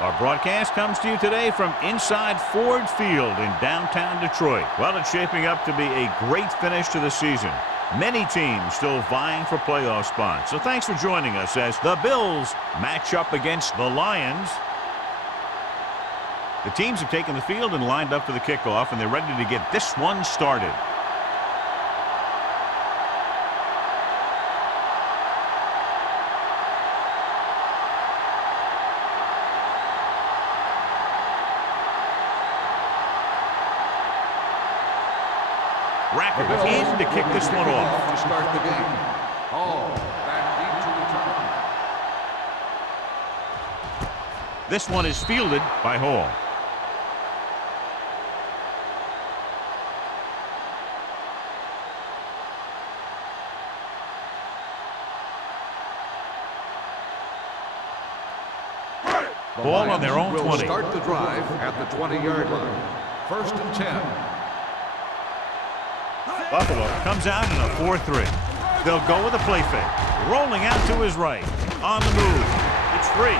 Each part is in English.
Our broadcast comes to you today from inside Ford Field in downtown Detroit. Well, it's shaping up to be a great finish to the season. Many teams still vying for playoff spots. So thanks for joining us as the Bills match up against the Lions. The teams have taken the field and lined up for the kickoff, and they're ready to get this one started. Rackers in to kick this one off. To start the game. Hall back deep to return. This one is fielded by Hall. Ball on their own 20. Will start the drive at the 20-yard line. 1st and 10. Buffalo comes out in a 4-3. They'll go with a play fake. Rolling out to his right. On the move. It's free.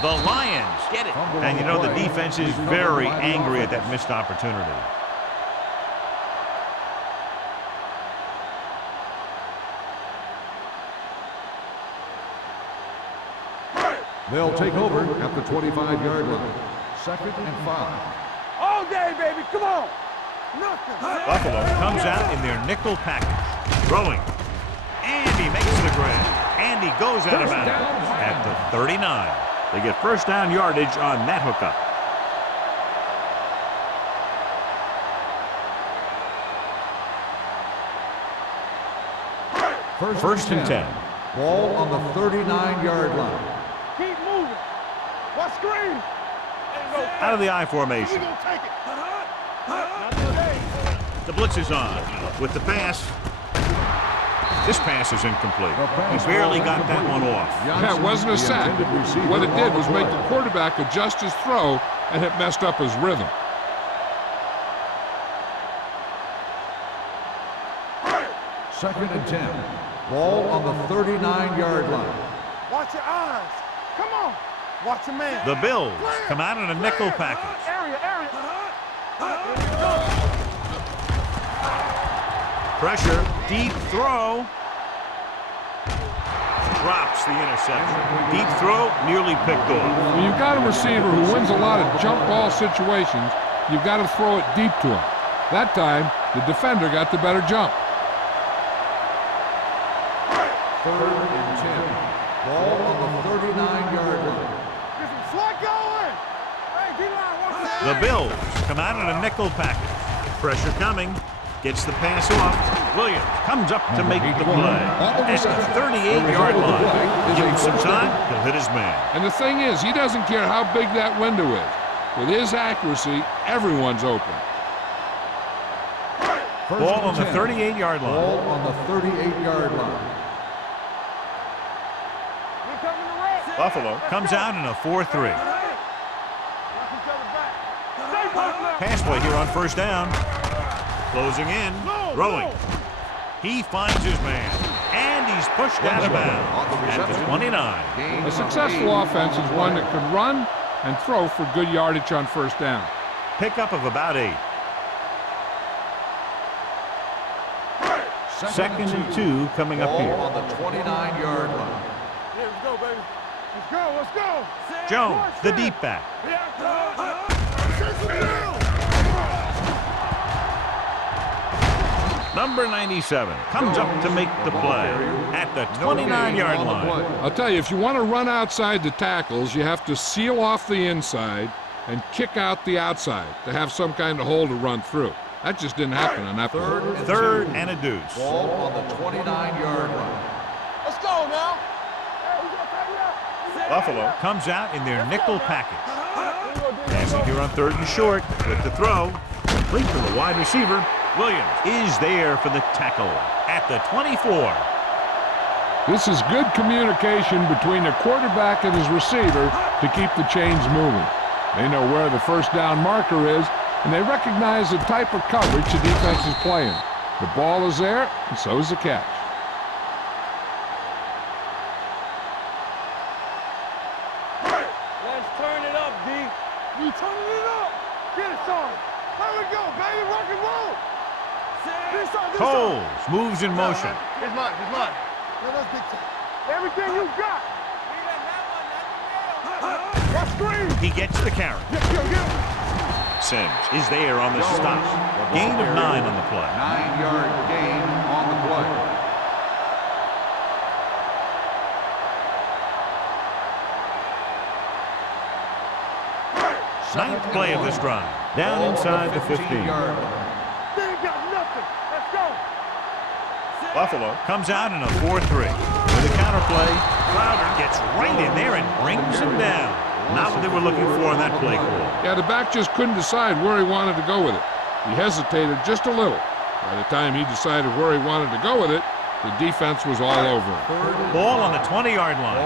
The Lions get it. And you know the defense is very angry at that missed opportunity. They'll take over at the 25-yard line. 2nd and 5. All day, baby. Come on. Buffalo comes out in their nickel package. Throwing. And he makes the grab. And he goes out of bounds at the 39. They get first down yardage on that hookup. First and 10. Ball on the 39-yard line. Keep moving. What screen? Out of the I formation. We gonna take it. The blitz is on with the pass. This pass is incomplete. He barely got that one off. Yeah, it wasn't a sack. What it did was make the quarterback adjust his throw, and it messed up his rhythm. Second and 10. Ball on the 39-yard line. Watch your eyes. Come on. Watch your man. The Bills come out in a nickel package. Area. Pressure, deep throw. Drops the interception. Deep throw, nearly picked off. When you've got a receiver who wins a lot of jump ball situations, you've got to throw it deep to him. That time, the defender got the better jump. 3rd and 10. Ball on the 39-yard line. Get some slot going. Hey, D-line, watch that. The Bills come out in a nickel package. Pressure coming. Gets the pass off. Williams comes up to make the play. At the 38-yard line. Give him some time, he'll hit his man. And the thing is, he doesn't care how big that window is. With his accuracy, everyone's open. Ball on the 38-yard line. Ball on the 38-yard line. Buffalo comes out in a 4-3. Pass play here on first down. Closing in, throwing. He finds his man, and he's pushed out of bounds at the 29. A successful offense is one that can run and throw for good yardage on first down. Pickup of about 8. Second and 2 coming up here. Ball on the 29-yard line. Yeah, let's go, baby. Let's go. Jones, the deep back. Number 97 comes up to make the play at the 29-yard line. I'll tell you, if you want to run outside the tackles, you have to seal off the inside and kick out the outside to have some kind of hole to run through. That just didn't happen on that play. Third and a deuce. Ball on the 29-yard line. Let's go now. Buffalo comes out in their nickel package. Passing here on 3rd and short with the throw. Complete to the wide receiver. Williams is there for the tackle at the 24. This is good communication between the quarterback and his receiver to keep the chains moving. They know where the first down marker is, and they recognize the type of coverage the defense is playing. The ball is there, and so is the catch. Let's turn it up, D. We turning it up. Get it, son. There we go, baby. Rock and roll. Coles moves in motion. Here's mine. Let's big time. Everything you got. What screen? He gets the carry. Sims is there on the stop. Gain of 9 on the play. 9-yard gain on the play. Ninth play of this drive. Down inside the 15. They ain't got nothing. Let's go. Buffalo comes out in a 4-3. With a counterplay, Crowder gets right in there and brings him down. Not what they were looking for in that play call. Yeah, the back just couldn't decide where he wanted to go with it. He hesitated just a little. By the time he decided where he wanted to go with it, the defense was all over him. Ball on the 20-yard line.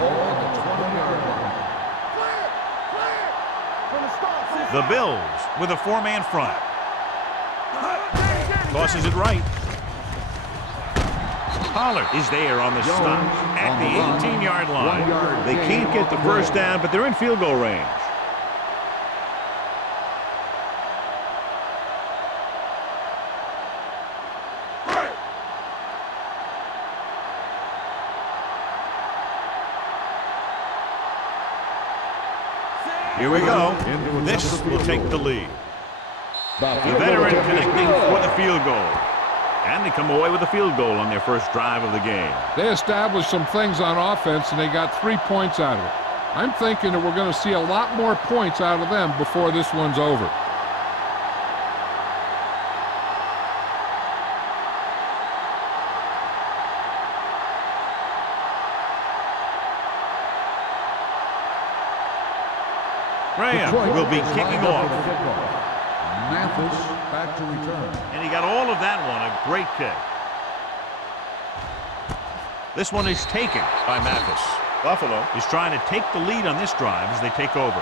The Bills with a 4-man front. Tosses it right. Pollard is there on the stop at the 18-yard line. They can't get the first down, but they're in field goal range. Here we go. This will take the lead. The veteran connecting for the field goal. And they come away with a field goal on their first drive of the game. They established some things on offense, and they got 3 points out of it. I'm thinking that we're going to see a lot more points out of them before this one's over. Graham will be kicking off. Mathis back to return. And he got all of that one, a great kick. This one is taken by Mathis. Buffalo is trying to take the lead on this drive as they take over.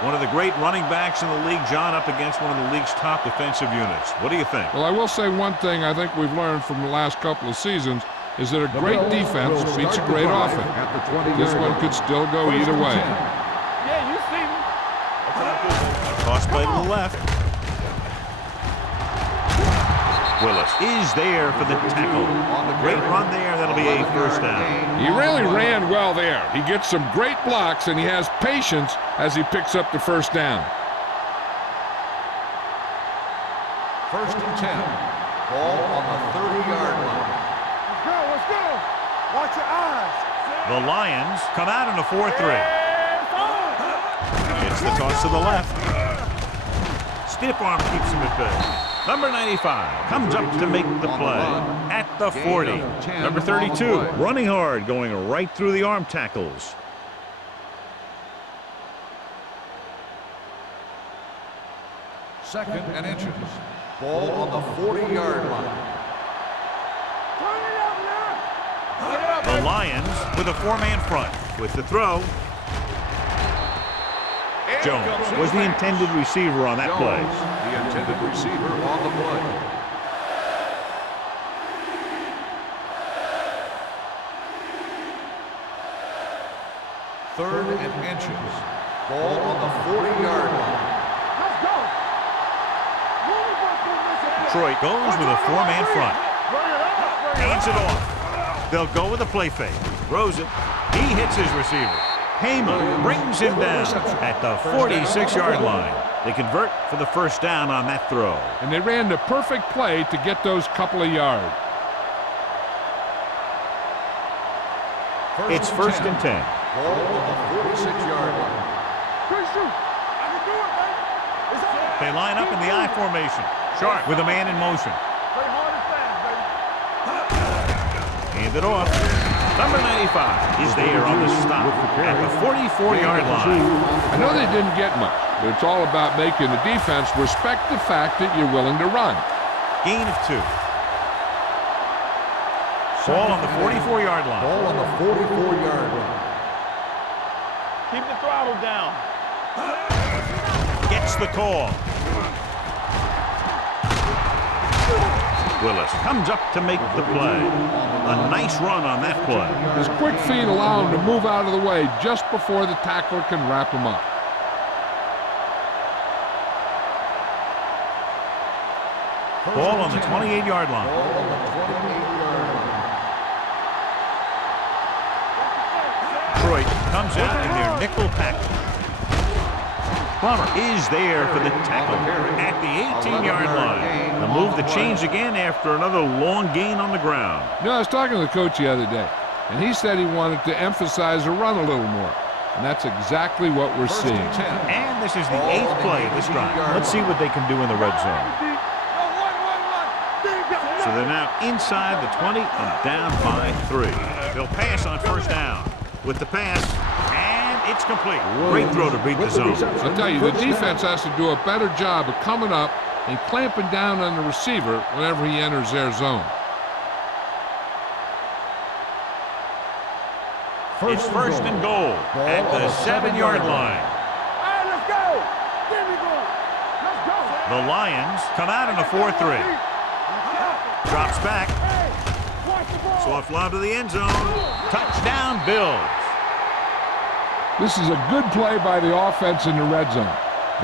One of the great running backs in the league, John, up against one of the league's top defensive units. What do you think? Well, I will say one thing I think we've learned from the last couple of seasons is that a great defense beats a great offense. This one could still go either way. Yeah, you see me. Toss play to the left. Willis is there for the tackle. Great run there. That'll be a first down. He really ran well there. He gets some great blocks, and he has patience as he picks up the first down. 1st and 10. Ball on the 30-yard line. Let's go. Watch your eyes. The Lions come out in a 4-3. Gets the toss to the left. Stiff arm keeps him at bay. Number 95 comes up to make the play at the 40. Number 32 running hard, going right through the arm tackles. Second and inches. Ball on the 40-yard line. The Lions with a 4-man front. With the throw, Jones was the intended receiver on that play. The intended receiver on the play. Third and inches. Ball on the 40-yard line. Let's go. Detroit goes with a 4-man front. Hands it off. They'll go with a play fake. Throws it. He hits his receiver. Heyman brings him down at the 46-yard line. They convert for the first down on that throw. And they ran the perfect play to get those couple of yards. It's 1st and 10. Ball on the 46-yard line. They line up in the I formation. Sharp with a man in motion. Play hard and fast, baby. Hand it off. Number 95 is there on the stop at the 44-yard line. I know they didn't get much, but it's all about making the defense respect the fact that you're willing to run. Gain of 2. Ball on the 44-yard line. Ball on the 44-yard line. Keep the throttle down. Gets the call. Willis comes up to make the play. A nice run on that play. His quick feet allow him to move out of the way just before the tackler can wrap him up. Ball on the 28-yard line. Detroit comes out in their nickel package. Plummer is there for the tackle at the 18-yard line. The move, the change again after another long gain on the ground. You know, I was talking to the coach the other day, and he said he wanted to emphasize the run a little more. And that's exactly what we're seeing. And this is the 8th play of this drive. Let's see what they can do in the red zone. So they're now inside the 20 and down by 3. They'll pass on first down. With the pass, and it's complete. Great throw to beat the zone. I'll tell you, the defense has to do a better job of coming up and clamping down on the receiver whenever he enters their zone. It's first and goal at the 7-yard line. All right, let's go. Give me going. Let's go. The Lions come out in a 4-3. Drops back. Soft lob to the end zone. Touchdown, Bills. This is a good play by the offense in the red zone.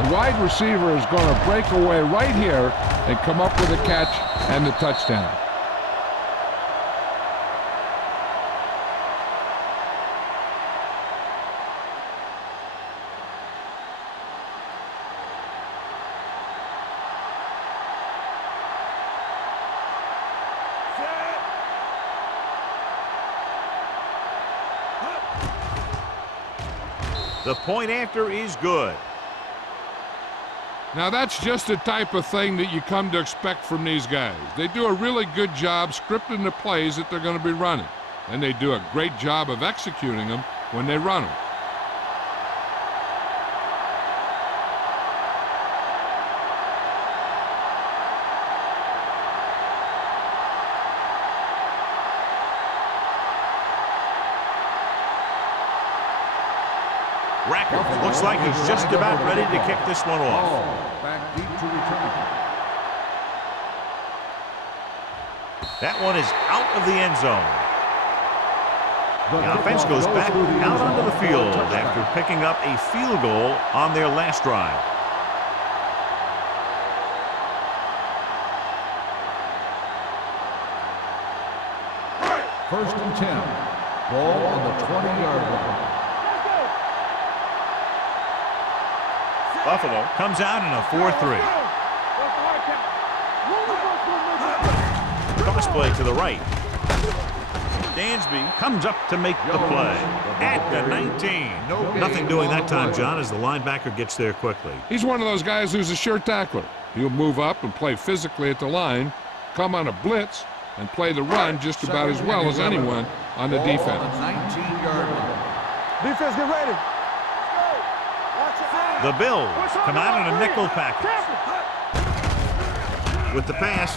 The wide receiver is going to break away right here and come up with a catch and the touchdown. The point after is good. Now that's just the type of thing that you come to expect from these guys. They do a really good job scripting the plays that they're going to be running. And they do a great job of executing them when they run them. Rackers looks like he's just about ready to kick this one off. Back deep to return. That one is out of the end zone. The offense goes back out onto the field after picking up a field goal on their last drive. First and 10. Ball on the 20-yard line. Buffalo comes out in a 4-3. Cross play to the right. Dansby comes up to make the play at the 19. Nothing doing that time, John, as the linebacker gets there quickly. He's one of those guys who's a sure tackler. He'll move up and play physically at the line, come on a blitz, and play the run just about as well as anyone on the defense. 19-yard line. Defense, get ready. The Bills come out in a nickel package. With the pass,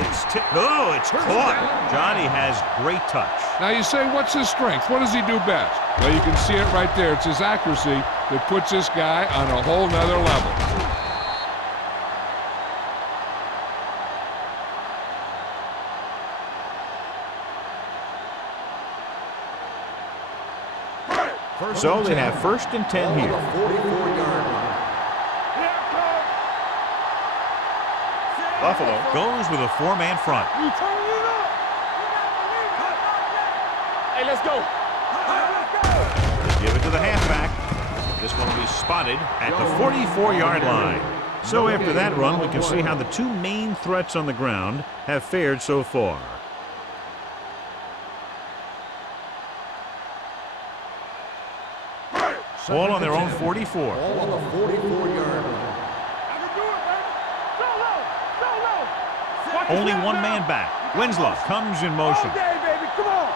it's tipped. Oh, it's caught. Johnny has great touch. Now you say, what's his strength? What does he do best? Well, you can see it right there. It's his accuracy that puts this guy on a whole nother level. So they have first and 10 here. 44-yard line. Buffalo goes with a 4-man front. You turning it up. Hey, let's go. They give it to the halfback. This one will be spotted at the 44-yard line. So after that run, we can see how the two main threats on the ground have fared so far. Ball on their own 44. Ball on the 44-yard line. Only one man back. Winslow comes in motion. Okay, baby, come on.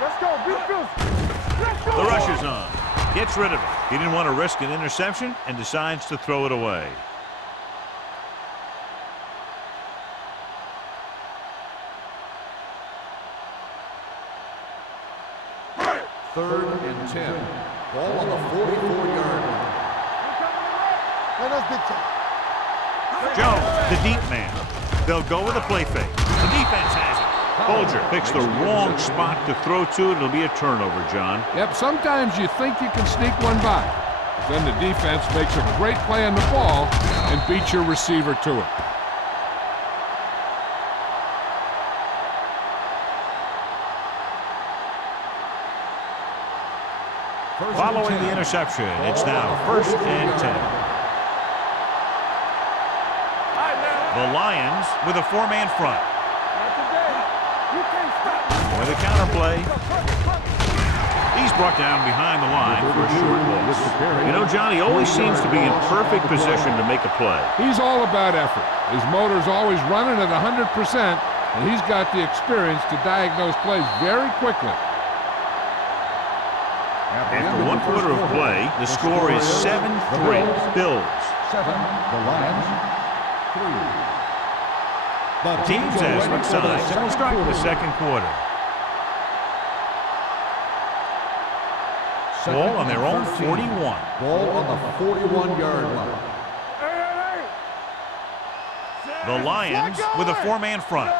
Let's go. Let's go. The rush is on. Gets rid of it. He didn't want to risk an interception and decides to throw it away. Third and 10. Ball on the 44-yard line. Let us big time. Jones, the deep man. They'll go with a play fake. The defense has it. Folger picks the wrong spot to throw to. It'll be a turnover, John. Yep, sometimes you think you can sneak one by. Then the defense makes a great play on the ball and beats your receiver to it. Following the interception, it's now 1st and 10. The Lions with a 4-man front. With a counterplay. He's brought down behind the line for a short loss. You know, John, he always seems to be in perfect position to make a play. He's all about effort. His motor's always running at 100%, and he's got the experience to diagnose plays very quickly. After 1 quarter of play, the score is 7-3 Bills. 7, the Lions. 3. The teams as switch sides. We'll start the second quarter. Ball on their own 41. Ball on the 41-yard line. The Lions with a 4-man front.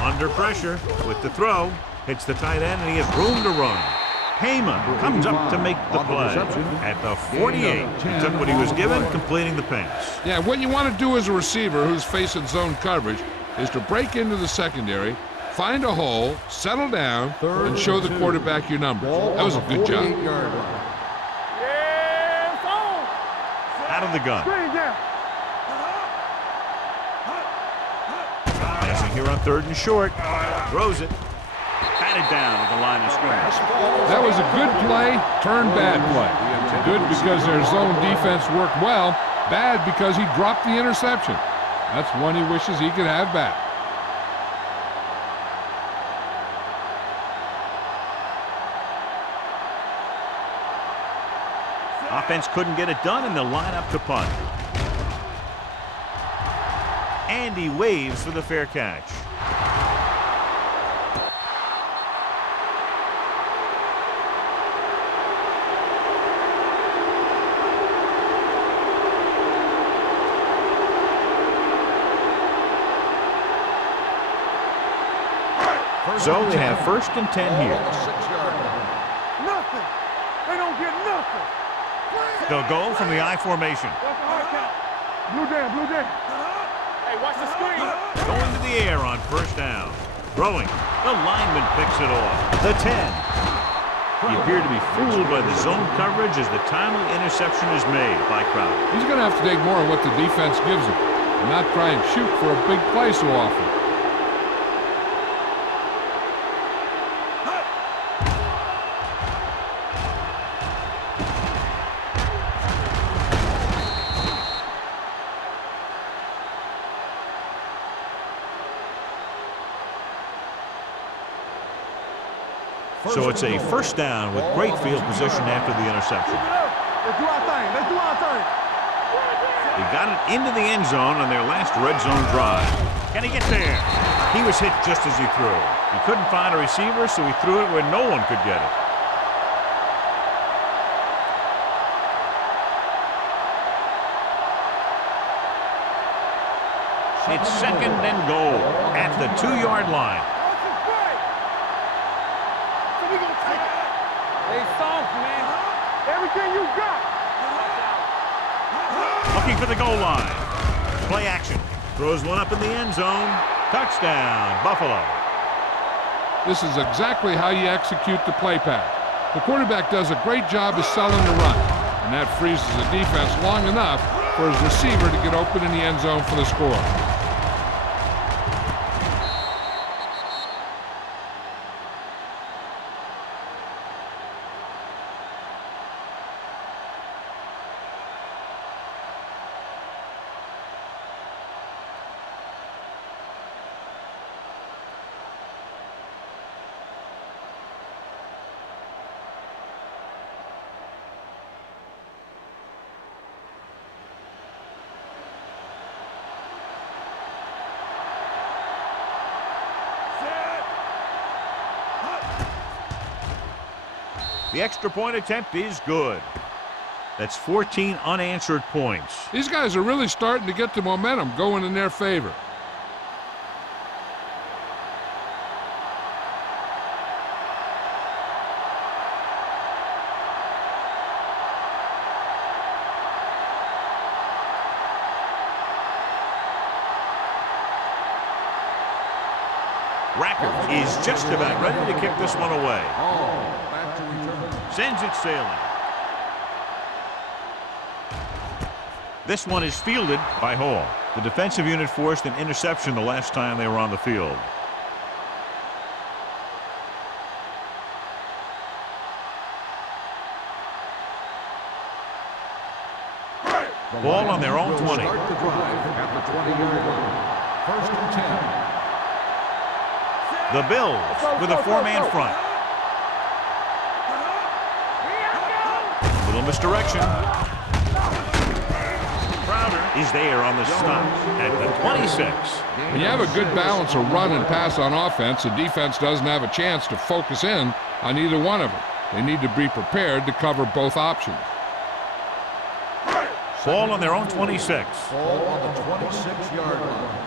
Under pressure with the throw. Hits the tight end, and he has room to run. Heyman comes up to make the play. At the 48, he took what he was given, completing the pass. Yeah, what you want to do as a receiver who's facing zone coverage is to break into the secondary, find a hole, settle down, and show the quarterback your number. That was a good job. Out of the gun. Passing here on 3rd and short. Throws it. Batted down at the line of scrimmage. That was a good play, turned bad play. Good because their zone defense worked well. Bad because he dropped the interception. That's one he wishes he could have back. Offense couldn't get it done, and they'll line up to punt. And he waves for the fair catch. So they have 1st and 10 here. Nothing. They don't get nothing. They'll go from the I formation. Blue jam, blue jam. Hey, watch the screen. Going to the air on 1st down. Throwing. The lineman picks it off. The 10. He appeared to be fooled by the zone coverage as the timely interception is made by Crowder. He's going to have to take more of what the defense gives him and not try and shoot for a big play so often. So it's a 1st down with great field position after the interception. Let's do our thing. Let's do our thing. He got it into the end zone on their last red zone drive. Can he get there? He was hit just as he threw. He couldn't find a receiver, so he threw it where no one could get it. It's 2nd and goal at the 2-yard line. Hey, soft, man. Everything you got. Looking for the goal line. Play action. Throws one up in the end zone. Touchdown, Buffalo. This is exactly how you execute the play pass. The quarterback does a great job of selling the run, and that freezes the defense long enough for his receiver to get open in the end zone for the score. The extra point attempt is good. That's 14 unanswered points. These guys are really starting to get the momentum going in their favor. Racker is just about ready to kick this one away. Back to return. Sends it sailing. This one is fielded by Hall. The defensive unit forced an interception the last time they were on the field. Ball on their own 20. Start the drive at the 20-yard line. First and 10. The Bills with a four-man front. Little misdirection. Crowder is there on the stop at the 26. When you have a good balance of run and pass on offense, the defense doesn't have a chance to focus in on either one of them. They need to be prepared to cover both options. Ball on their own 26. Ball on the 26-yard line.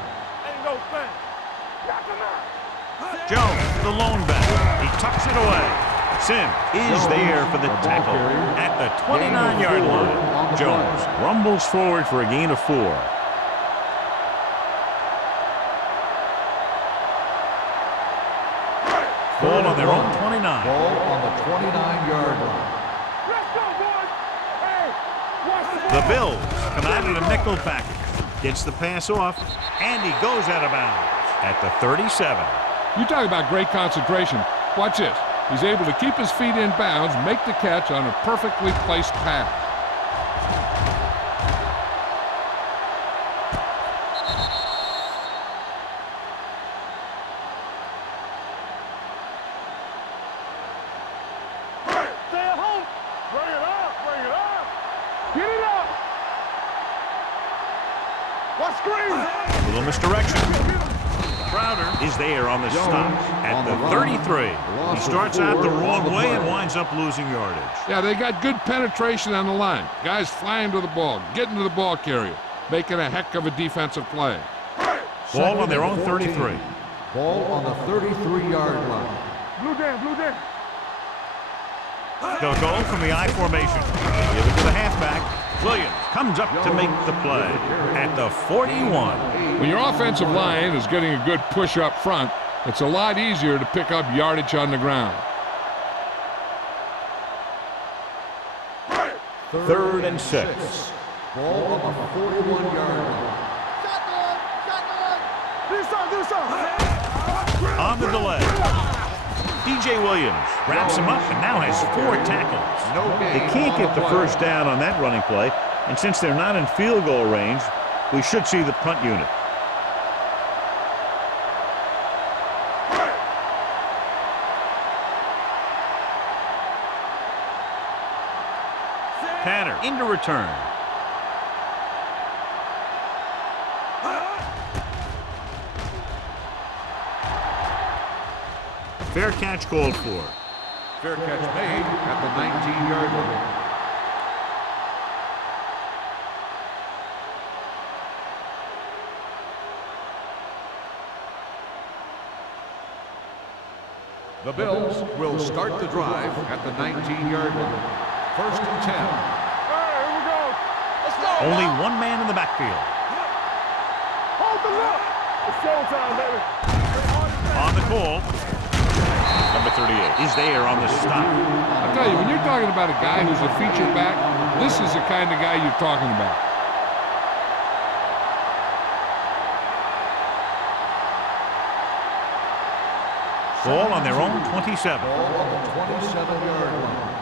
Jones, the lone back. He tucks it away. Sim is there for the tackle at the 29-yard line. Jones rumbles forward for a gain of 4. Ball on their own 29. Ball on the 29-yard line. The Bills come out in a nickel package. Gets the pass off, and he goes out of bounds at the 37. You talk about great concentration. Watch this. He's able to keep his feet in bounds, make the catch on a perfectly placed pass. Stay at home. Bring it up. Bring it up. Get it up. What screen? Little misdirection. Crowder is there on the stop at the 33. He starts out the wrong way and winds up losing yardage. Yeah, they got good penetration on the line. Guys flying to the ball, getting to the ball carrier, making a heck of a defensive play. Ball on their own 33. Ball on the 33-yard line. Blue down, blue down. They'll go from the I formation. Give it to the halfback. Williams comes up to make the play at the 41. When your offensive line is getting a good push up front, it's a lot easier to pick up yardage on the ground. Third and 6. Ball on the 41-yard line. On the delay. DJ Williams wraps him up and now has 4 tackles. They can't get the first down on that running play, and since they're not in field goal range, we should see the punt unit. Tanner into return. Fair catch called for. Fair catch made at the 19-yard line. The Bills will start the drive at the 19-yard line. First and 10. All right, here we go. Let's go. Only one man in the backfield. Hold the look. It's showtime, baby. On the call. Number 38 is there on the stop. I'll tell you, when you're talking about a guy who's a feature back, this is the kind of guy you're talking about. Ball on their own 27. Ball on the 27-yard line.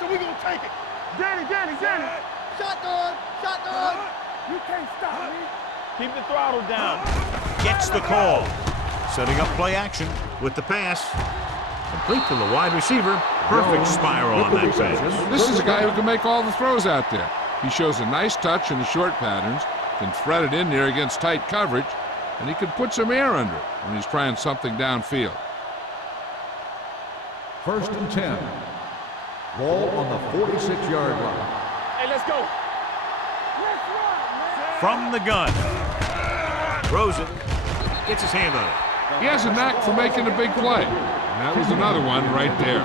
So we gonna take it. Danny. Shotgun. You can't stop me. Keep the throttle down. Gets the call. Setting up play action with the pass. Complete to the wide receiver. Perfect spiral on that pass. This is a guy who can make all the throws out there. He shows a nice touch in the short patterns, can thread it in there against tight coverage, and he can put some air under it when he's trying something downfield. First and 10. Ball on the 46-yard line. Hey, let's go. Let's run, man. From the gun. Throws it. Gets his hand on it. He has a knack for making a big play. And that was another one right there.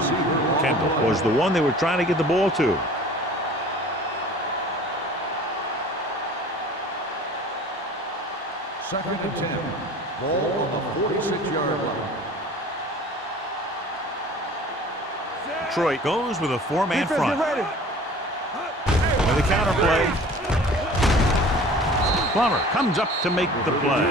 Kendall was the one they were trying to get the ball to. Second and 10. Ball on the 46-yard line. Detroit goes with a four-man Defense, front. get ready. With a counter play. Plummer comes up to make the play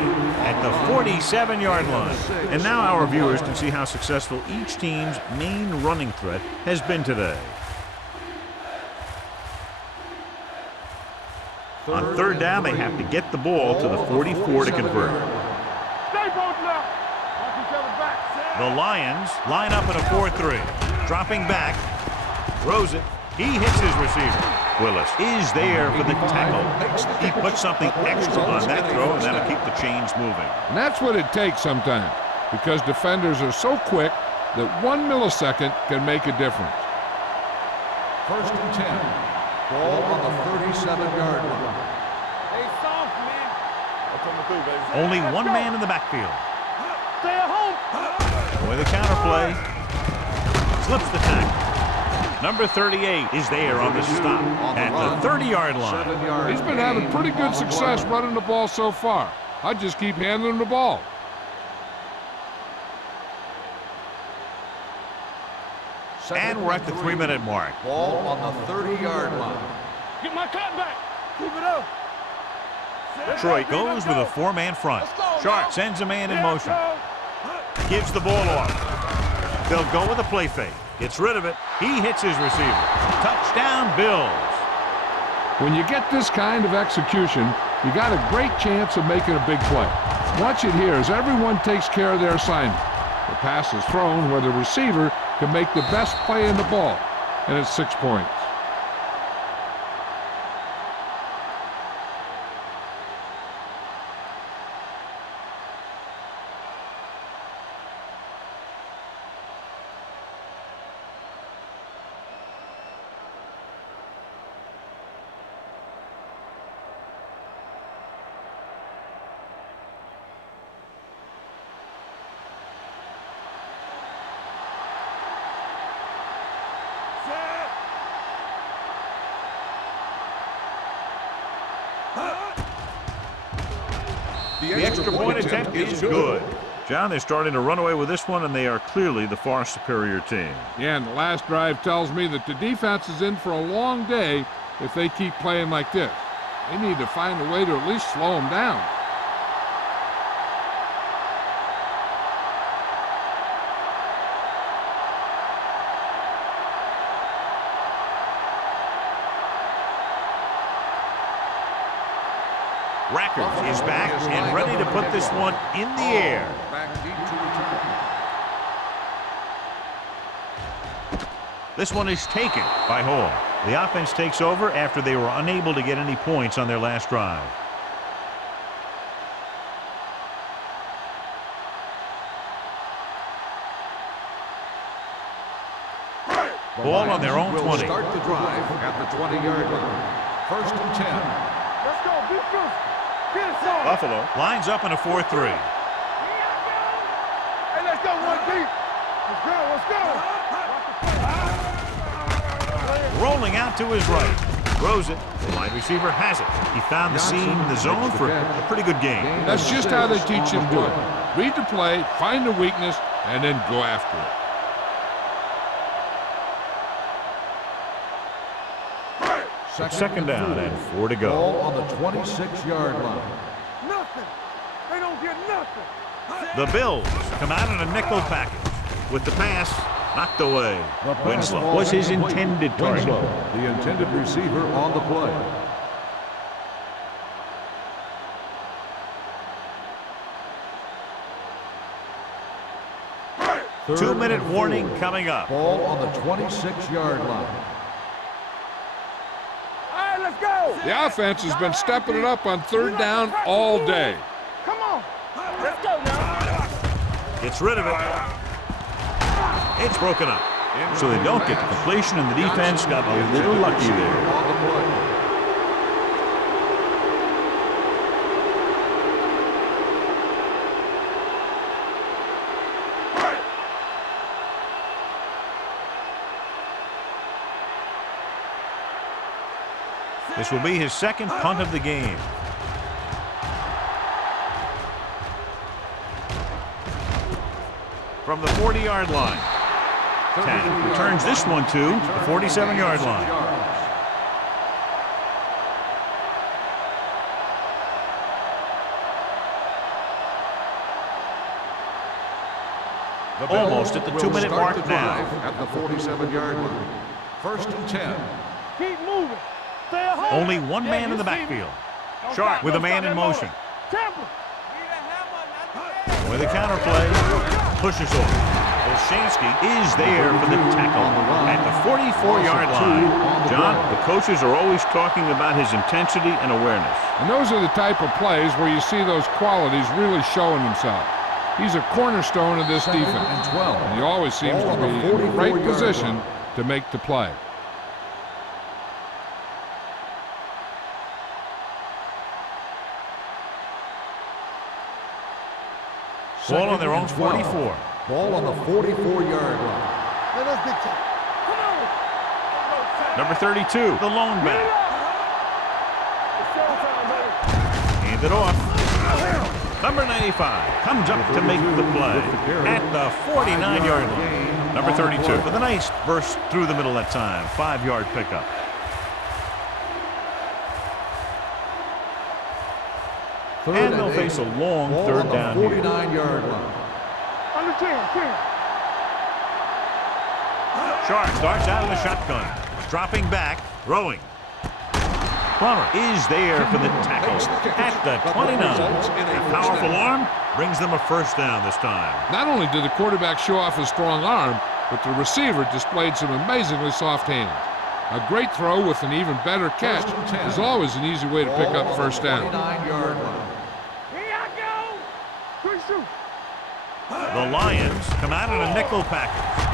at the 47-yard line. And now our viewers can see how successful each team's main running threat has been today. On third down, they have to get the ball to the 44 to convert. Stay both left. Watch each other back. The Lions line up in a 4-3. Dropping back. Throws it. He hits his receiver. Willis is there for the tackle. He puts something extra on that throw, and that'll keep the chains moving. And that's what it takes sometimes, because defenders are so quick that 1 millisecond can make a difference. First and 10. Ball on the 37-yard line. Hey, soft, man. That's on the through, baby. Only one man in the backfield. Stay at home. With a counter play. Slips the tackle. Number 38 is there on the stop at the 30-yard line. He's been having pretty good success running the ball so far. I just keep handing him the ball. And we're at the 3-minute mark. Ball on the 30-yard line. Get my cut back. Keep it up. Detroit goes with a four-man front. Sharp sends a man in motion. Gives the ball off. They'll go with a play fake. Gets rid of it. He hits his receiver. Touchdown, Bills. When you get this kind of execution, you got a great chance of making a big play. Watch it here as everyone takes care of their assignment. The pass is thrown where the receiver can make the best play in the ball, and it's 6 points. The extra point attempt is good. John, they're starting to run away with this one, and they are clearly the far superior team. Yeah, and the last drive tells me that the defense is in for a long day if they keep playing like this. They need to find a way to at least slow them down. Rackers is back and ready to put this one in the air. Back deep to return. This one is taken by Hall. The offense takes over after they were unable to get any points on their last drive. Ball on their own 20. Will start the drive at the 20-yard line. First and 10. Let's go. Be good. Get it, son. Buffalo lines up in a 4-3. Hey, let's go. One deep. Let's go. Let's go. Rolling out to his right. Throws it. The wide receiver has it. He found the seam in the zone for a pretty good game. That's just how they teach you to do it. Read the play, find the weakness, and then go after it. Second down and 4 to go. Ball on the 26-yard line. Nothing. They don't get nothing. The Bills come out in a nickel package with the pass knocked away. Winslow was his intended target. Winslow, the intended receiver on the play. Two-minute warning coming up. Ball on the 26-yard line. Let's go. The offense has been stepping it up on third down all day. Come on. Let's go now. Gets rid of it. It's broken up. so they don't get the completion, and the defense got a little lucky there. This will be his second punt of the game. From the 40-yard line. 10 returns this one to the 47-yard line. Almost at the 2-minute mark now. At the 47-yard line. 1st and 10. Keep moving. Stay home. Only one man in the backfield. Sharp with a man in motion. With a counter play, pushes over. Olshansky is there for the tackle at the 44-yard line. John, the coaches are always talking about his intensity and awareness. And those are the type of plays where you see those qualities really showing themselves. He's a cornerstone of this defense, and he always seems to be in the right position to make the play. Ball on their own 44. Ball on the 44-yard line. Let's dictate. Come on. Number 32, the lone back. Hand it off. Number 95 comes up to make the play at the 49-yard line. Number 32 with a nice burst through the middle that time. 5-yard pickup. And they'll face a long third down here. 49-yard line. Under 10. Sharp starts out of the shotgun. Dropping back, throwing. Plummer is there for the tackle at the 29. A powerful arm brings them a first down this time. Not only did the quarterback show off his strong arm, but the receiver displayed some amazingly soft hands. A great throw with an even better catch is always an easy way to pick up first down. 49-yard line. The Lions come out in a nickel package.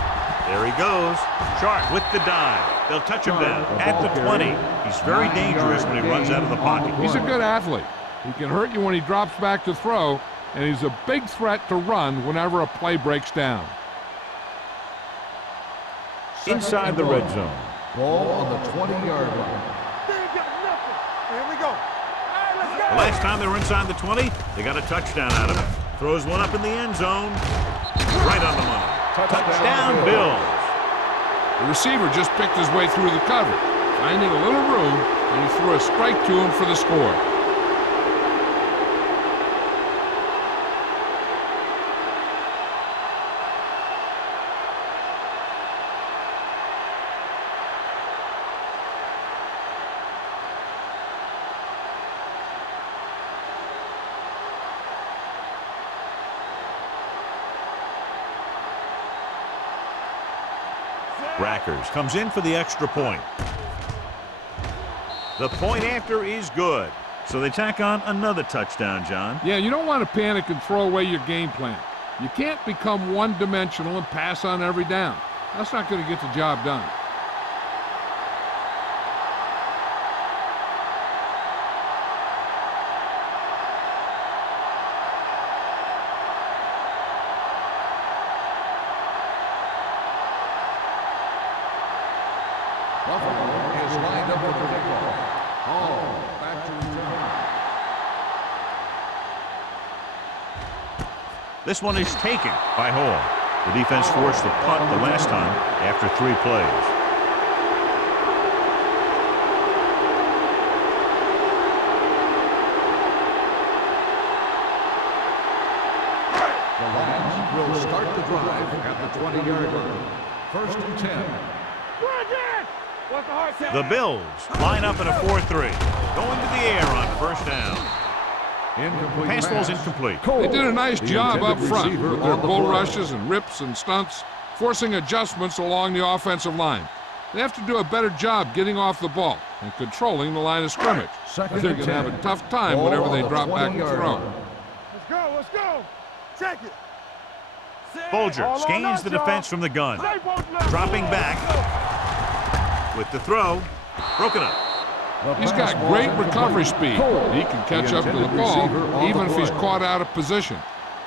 There he goes. Sharp with the dive. They'll touch him down at the 20. He's very dangerous when he runs out of the pocket. He's a good athlete. He can hurt you when he drops back to throw, and he's a big threat to run whenever a play breaks down. Inside the red zone. Ball on the 20-yard line. They ain't got nothing. Here we go. All right, let's go. The last time they were inside the 20, they got a touchdown out of it. Throws one up in the end zone. Right on the money. Touchdown, Bills. The receiver just picked his way through the cover, finding a little room, and he threw a strike to him for the score. Rackers comes in for the extra point. The point after is good. So they tack on another touchdown, John. Yeah, you don't want to panic and throw away your game plan. You can't become one-dimensional and pass on every down. That's not going to get the job done. Buffalo is lined up with the kickoff. Hall back to return. This one is taken by Hall. The defense forced the punt the last time after 3 plays. The Lions will start the drive at the 20-yard line. 1st and 10. The Bills line up in a 4-3. Going to the air on first down. Incomplete Pass ball's pass. incomplete. They did a nice The job up intended front receiver with their on the bull play. rushes and rips and stunts, forcing adjustments along the offensive line. They have to do a better job getting off the ball and controlling the line of scrimmage. Second They're and going to have a 10. tough time Ball whenever on they the drop back to 20-yard throw. line. Let's go. Check it. Folger scans the defense from the gun. Dropping back with the throw. Broken up. He's got great recovery speed. He can catch up to the ball even if he's caught out of position.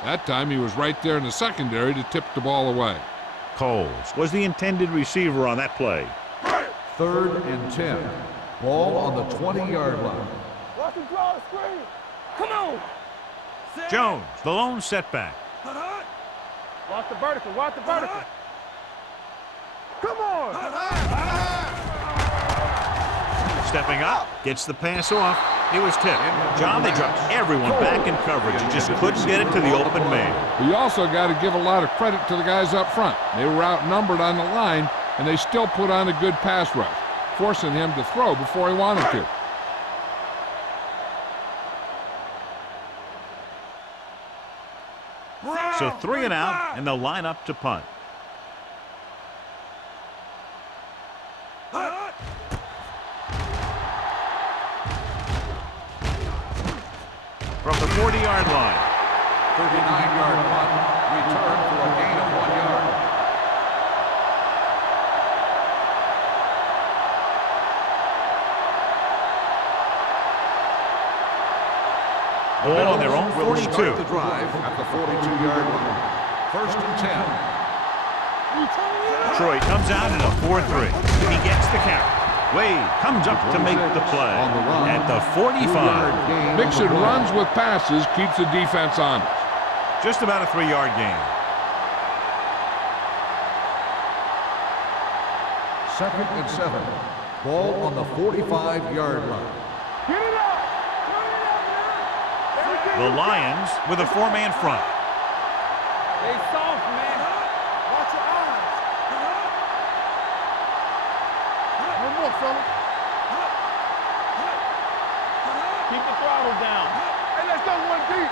That time he was right there in the secondary to tip the ball away. Coles was the intended receiver on that play. 3rd and 10. Ball on the 20-yard line. Watch him draw the screen. Come on. Jones, the lone setback. Watch the vertical. Watch the vertical. Come on. Stepping up, gets the pass off. It was tipped. John, they dropped everyone back in coverage. He just couldn't get it to the open man. We also got to give a lot of credit to the guys up front. They were outnumbered on the line, and they still put on a good pass rush, forcing him to throw before he wanted to. So 3 and out, and they'll line up to punt. From the 40-yard line. 39-yard punt. Return for a gain of 1 yard. Ball on their own 42. Start the drive at the 42-yard line. 1st and 10. Troy comes out in a 4-3. He gets the carry. Wade comes up to make the play at the 45. Mixing runs with passes keeps the defense honest. Just about a 3-yard gain. 2nd and 7. Ball on the 45-yard line. Get it up. The Lions with a 4-man front. Stay soft, man. Watch your eyes. One more, fella. Keep the throttle down. Hey, let's go 1 deep.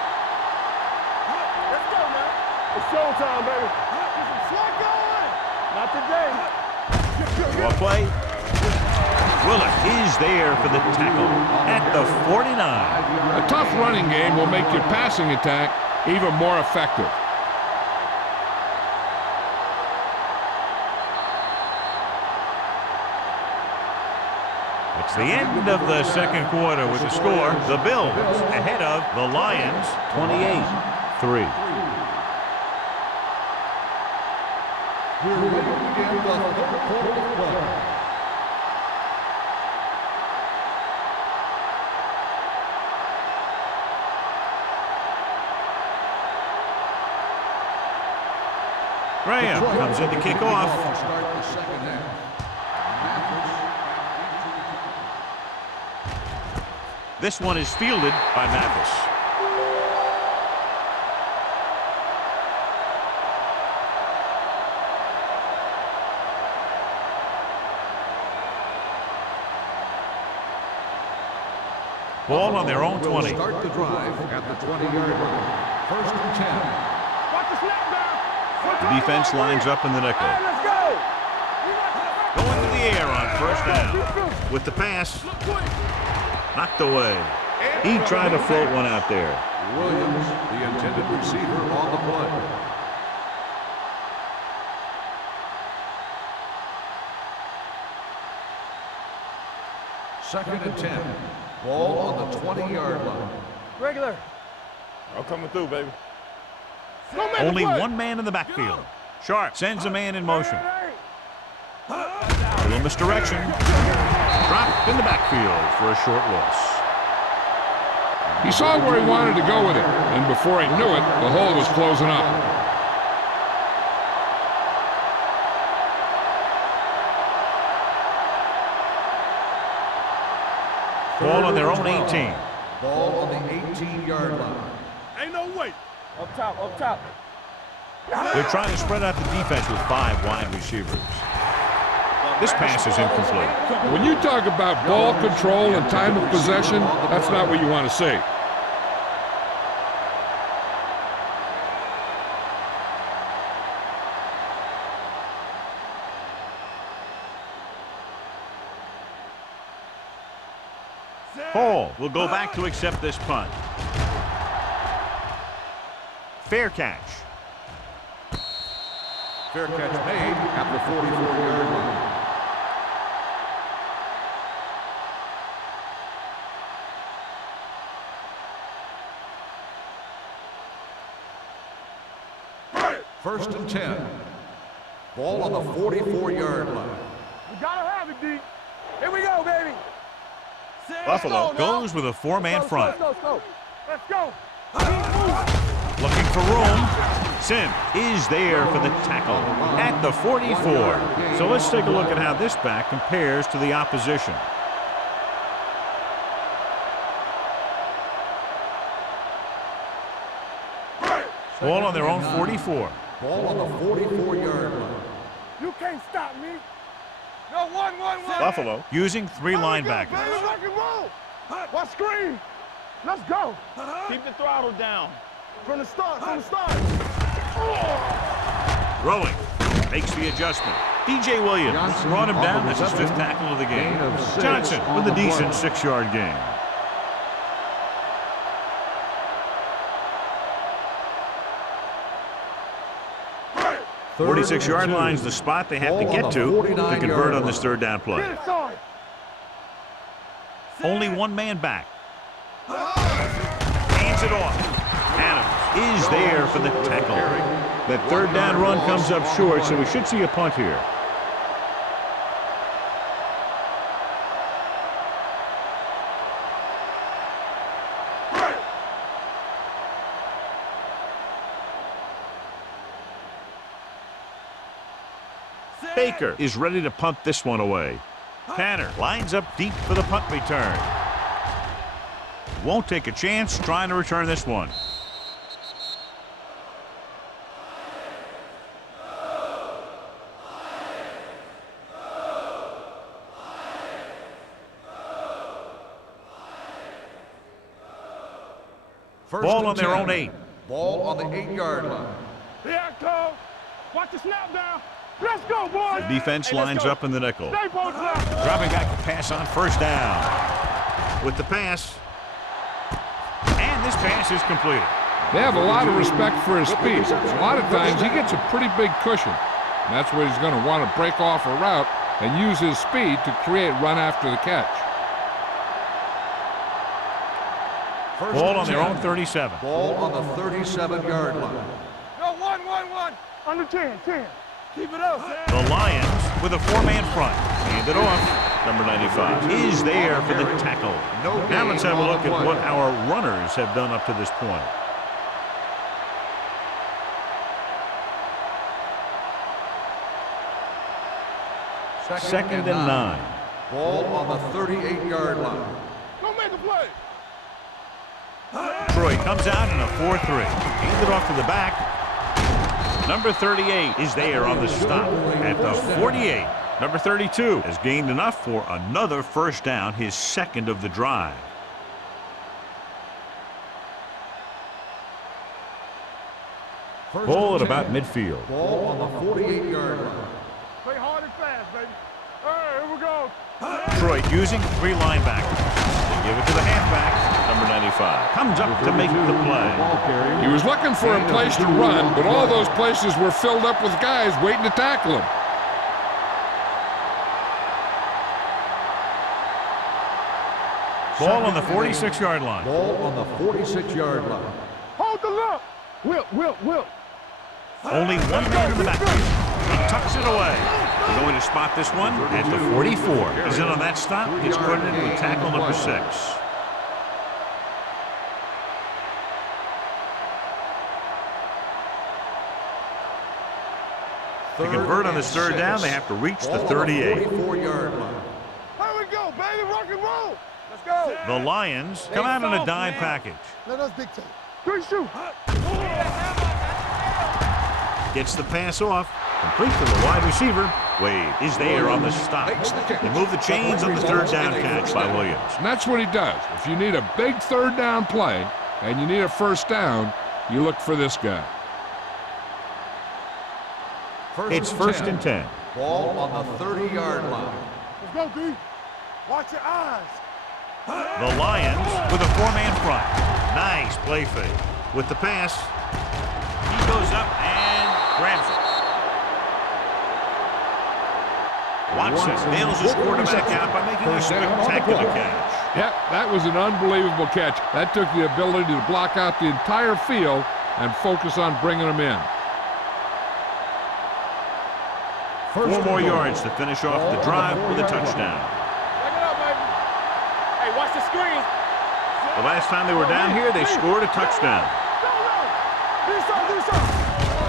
Let's go, man. It's showtime, baby. Get some sweat going. Not today. What play? Willock is there for the tackle at the 49. A tough running game will make your passing attack even more effective. It's the end of the second quarter with the score. The Bills ahead of the Lions 28-3. We're ready to begin the 3rd quarter of play. Graham comes in to kick off. Start the second half. This one is fielded by Mathis. Ball on their own 20. Start the drive at the 20-yard line. 1st and 10. Watch the snap down. The defense lines up in the nickel. Hey, let's go. Going to the air on 1st down. With the pass. Knocked away. He tried to float one out there. Williams, the intended receiver, on the play. Second and 10. Ball on the 20-yard line. Regular. I'm coming through, baby. Only one man in the backfield. Sharp sends a man in motion. A little misdirection. Dropped in the backfield for a short loss. He saw where he wanted to go with it, and before he knew it, the hole was closing up. Ball on their own 18. Ball on the 18-yard line. Ain't no way. Up top, up top. They're trying to spread out the defense with 5 wide receivers. This pass is incomplete. When you talk about ball control and time of possession, that's not what you want to see. Hall will go back to accept this punt. Fair catch. Fair catch made at the 44-yard line. First and 10. Ball on the 44-yard line. We gotta have it, D. Here we go, baby. Buffalo goes with a four-man front. Let's go. Let's go. Looking for room. Sim is there for the tackle at the 44. So let's take a look at how this back compares to the opposition. Ball on their own 44. Ball on the 44-yard line. You can't stop me. No, one. Buffalo using three linebackers. Baby, rock and roll. Watch screen. Let's go. Keep the throttle down. From the start. Throwing. Makes the adjustment. DJ Williams brought him down. That's his fifth tackle of the game. Johnson with a decent 6-yard gain. 46-yard line's the spot they have to get to convert on this third down play. Only one man back. Hands it off. Adams is there for the tackle. That third down run comes up short, so we should see a punt here. Baker is ready to punt this one away. Tanner lines up deep for the punt return. Won't take a chance trying to return this one. Ball on their own 8. Ball on the 8-yard line. Yeah, Cole. Watch the snap down. Let's go, boys. The defense lines up in the nickel. Stay posted up. Dropping back to pass on first down. With the pass. And this pass is completed. They have a lot of respect for his speed. A lot of times he gets a pretty big cushion. And that's where he's going to want to break off a route and use his speed to create run after the catch. Ball on their own 37. Ball on the 37-yard line. No, one. Under 10. Keep it up, Sam. The Lions with a four-man front. Hand it off. Number 95 is there for the tackle. Now let's have a look at what our runners have done up to this point. Second and 9. Ball on the 38-yard line. Go make a play. Troy comes out in a 4-3. Hand it off to the back. Number 38 is there on the stop at the 48. Number 32 has gained enough for another first down, his second of the drive. Ball at about midfield. Ball on the 48-yard line. Play hard and fast, baby. All right, here we go. Troy using three linebackers. They give it to the halfback. Number 95 comes up to make the play. He was looking for a place to run, but all those places were filled up with guys waiting to tackle him. Ball on the 46-yard line. Ball on the 46-yard line. Hold the look. Will. Only one man in the backfield. He tucks it away. We're going to spot this one at the 44. He's in on that stop. He's credited with tackle number 6. To convert on this third down, they have to reach the 38. 44-yard line. Here we go, baby. Rock and roll. Let's go. The Lions come out in a dime package. Let us dictate. 3 shoot. Gets the pass off. Complete to the wide receiver. Wade is there on the stop. They move the chains on the third down catch by Williams. And that's what he does. If you need a big third down play and you need a first down, you look for this guy. It's first and 10. Ball on the 30-yard line. Let's go, D. Watch your eyes. The Lions with a four-man front. Nice play fake. With the pass, he goes up and grabs it. Watson nails his quarterback out by making a spectacular catch. Yep, that was an unbelievable catch. That took the ability to block out the entire field and focus on bringing them in. 4 more yards to finish off the drive with a touchdown. Back it up, baby. Hey, watch the screen. The last time they were down here, they scored a touchdown.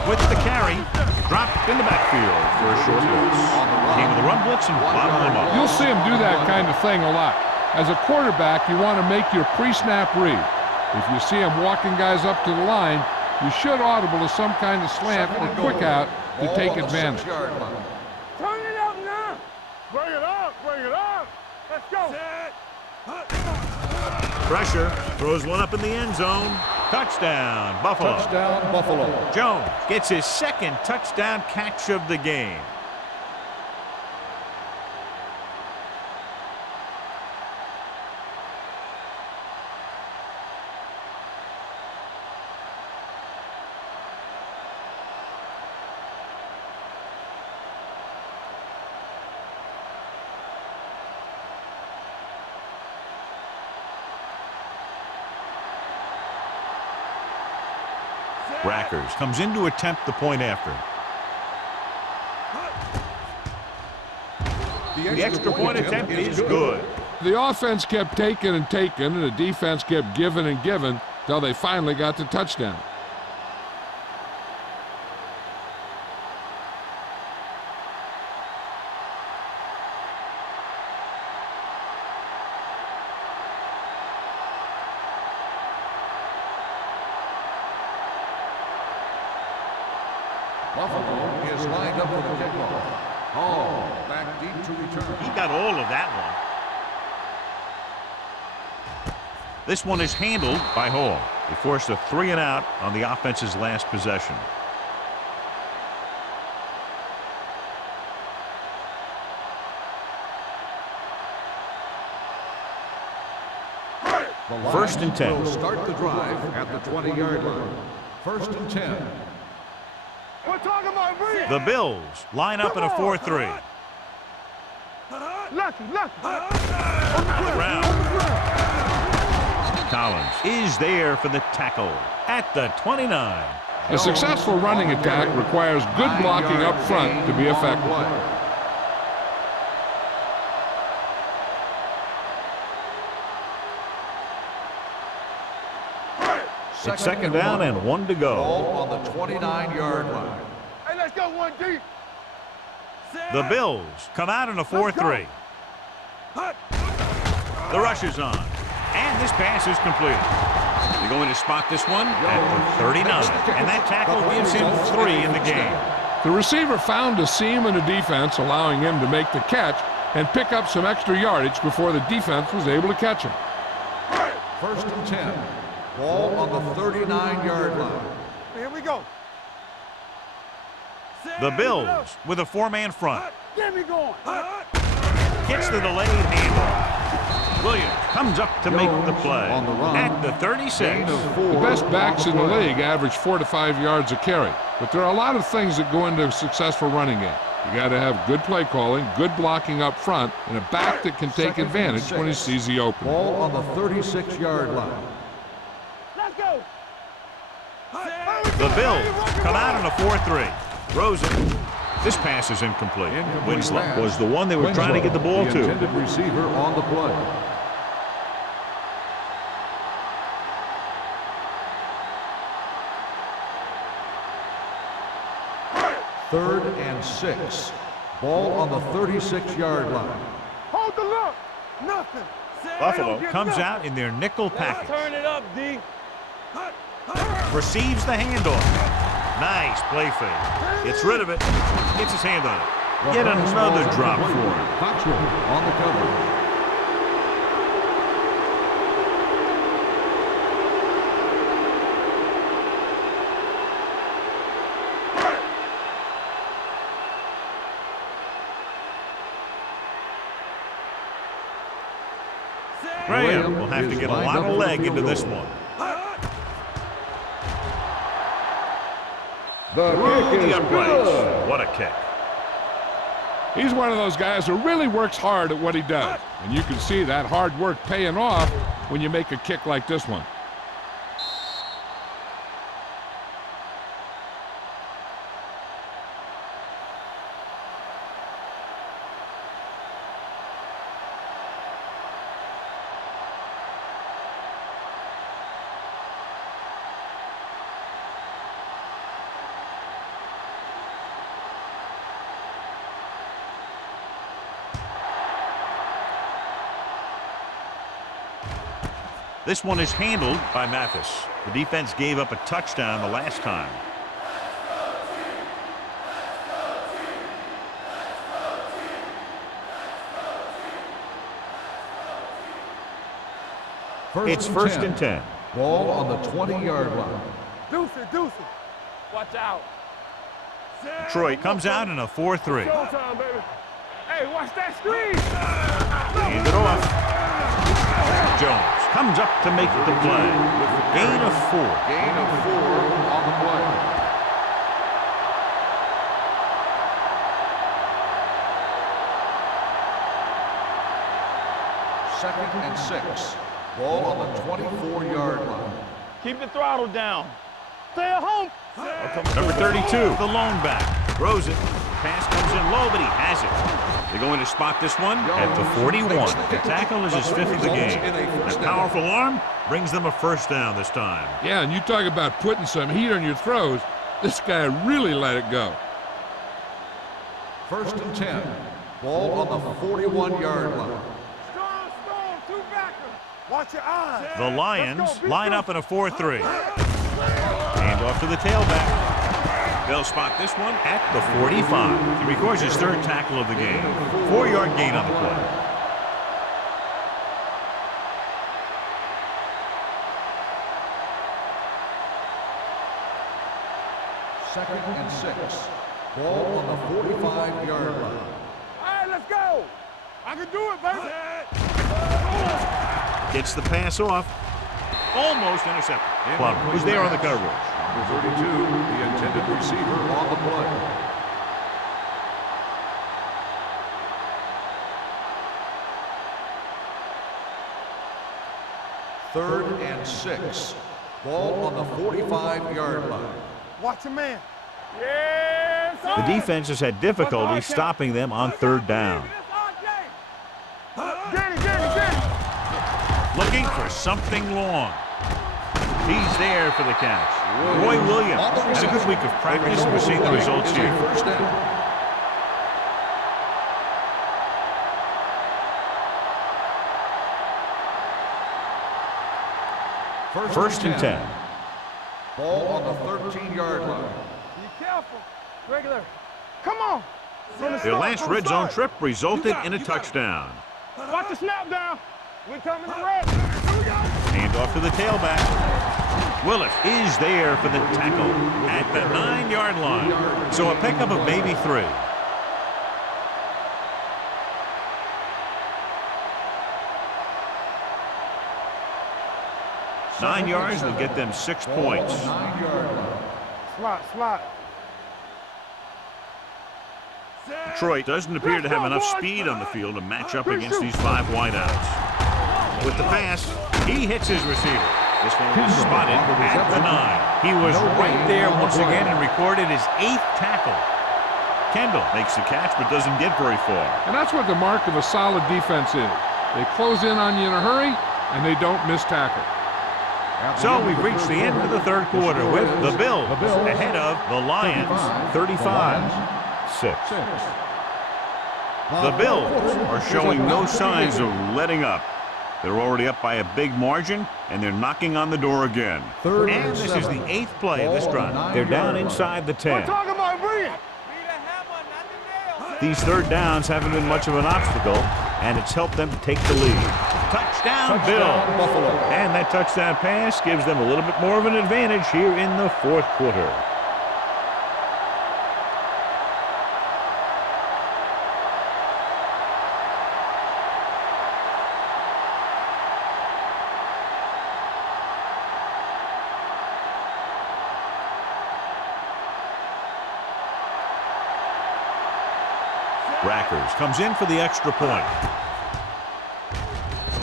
With the carry, dropped in the backfield for a short loss. Came with the run blitz and bottled them up. You'll see him do that kind of thing a lot. As a quarterback, you want to make your pre-snap read. If you see him walking guys up to the line, you should audible to some kind of slant or quick out to take advantage. Turn it up now. Bring it up, bring it up. Let's go. Pressure, throws one up in the end zone. Touchdown, Buffalo. Touchdown, Buffalo. Jones gets his second touchdown catch of the game. Rackers comes in to attempt the point after. The extra point attempt is good. The offense kept taking and taking, and the defense kept giving and giving till they finally got the touchdown. Buffalo is lined up for the kickoff. Hall back deep to return. He got all of that one. This one is handled by Hall. He forced a 3 and out on the offense's last possession. First and 10. Will start the drive at the 20-yard line. First and 10. We're talking about read. The Bills line up in a 4-3. Lucky. Round. Collins is there for the tackle at the 29. A successful running attack requires good blocking up front to be effective. It's second down and 1 to go. Ball on the 29-yard line. Hey, let's go one deep. The Bills come out in a 4-3. The rush is on. And this pass is completed. They're going to spot this one at the 39. And that tackle gives him 3 in the game. The receiver found a seam in the defense, allowing him to make the catch and pick up some extra yardage before the defense was able to catch him. First and 10. Ball on the 39-yard line. Here we go. The Bills with a 4-man front. Get me going. Gets the delayed handoff. Williams comes up to make the play on the run. at the 36. The best backs in the league average 4 to 5 yards a carry, but there are a lot of things that go into a successful running game. You got to have good play calling, good blocking up front, and a back that can take advantage when he sees the opening. Ball on the 36-yard line. Let's go. The Bills come out in a 4-3. Rosen. This pass is incomplete. Winslow was the one they were trying to get the ball the to. intended receiver on the play. Third and 6. Ball on the 36-yard line. Hold the look. Nothing. Buffalo comes out in their nickel package. Turn it up, D. Receives the handoff. Nice play fake. Gets rid of it. Gets his hand on it. Yet another drop for him. Cottrell on the cover. Graham will have to get a lot of leg into this one. The Through the uprights. What a kick. He's one of those guys who really works hard at what he does. And you can see that hard work paying off when you make a kick like this one. This one is handled by Mathis. The defense gave up a touchdown the last time. It's first and 10. Ball on the 20-yard line. Deuce it. Watch out. Detroit comes out in a 4-3. Showtime, baby. Hey, watch that screen. Hand it off. Jones comes up to make the play. Gain of 4. Gain of 4 on the play. Second and 6. Ball on the 24-yard line. Keep the throttle down. Stay at home. Number 32, the lone back. Throws it. Pass comes in low, but he has it. They're going to spot this one at the 41. The tackle is his 5th of the game. That powerful arm brings them a first down this time. Yeah, and you talk about putting some heat on your throws. This guy really let it go. First and 10. Ball on the 41-yard line. Strong, two backers. Watch your eyes. The Lions line up in a 4-3. Hand off to the tailback. They'll spot this one at the 45. He records his 3rd tackle of the game. 4-yard gain on the play. Second and 6. Ball on the 45-yard line. All right, let's go. I can do it, baby. Gets the pass off. Almost intercepted. Plum was there on the coverage. Number 32, the intended receiver on the play. Third and 6. Ball on the 45-yard line. Watch your man. Yes, The defense has had difficulty stopping them on 3rd down. Get it. Looking for something long. He's there for the catch. Roy Williams had a good week of practice, and we're seeing the results here. First down. First and 10. Ball on the 13-yard line. Be careful. Regular. Come on. Their last red zone trip resulted in a touchdown. Watch the snap down. We coming to red. Hand off to the tailback. Willis is there for the tackle at the 9-yard line. So a pickup of maybe 3. Nine yards will get them 6 points. 9-yard line. Slot. Detroit doesn't appear to have enough speed on the field to match up against these 5 wideouts. With the pass, he hits his receiver. This one was spotted at the 9. He was right there once again and recorded his 8th tackle. Kendall makes the catch but doesn't get very far. And that's what the mark of a solid defense is. They close in on you in a hurry, and they don't miss tackle. So we've reached the end of the 3rd quarter with the Bills ahead of the Lions 35-6. The Bills are showing no signs of letting up. They're already up by a big margin, and they're knocking on the door again. And this is the 8th play of this drive. They're down inside the 10. Talking about brilliant. These 3rd downs haven't been much of an obstacle, and it's helped them to take the lead. Touchdown, Bills. Buffalo. And that touchdown pass gives them a little bit more of an advantage here in the 4th quarter. Rackers comes in for the extra point.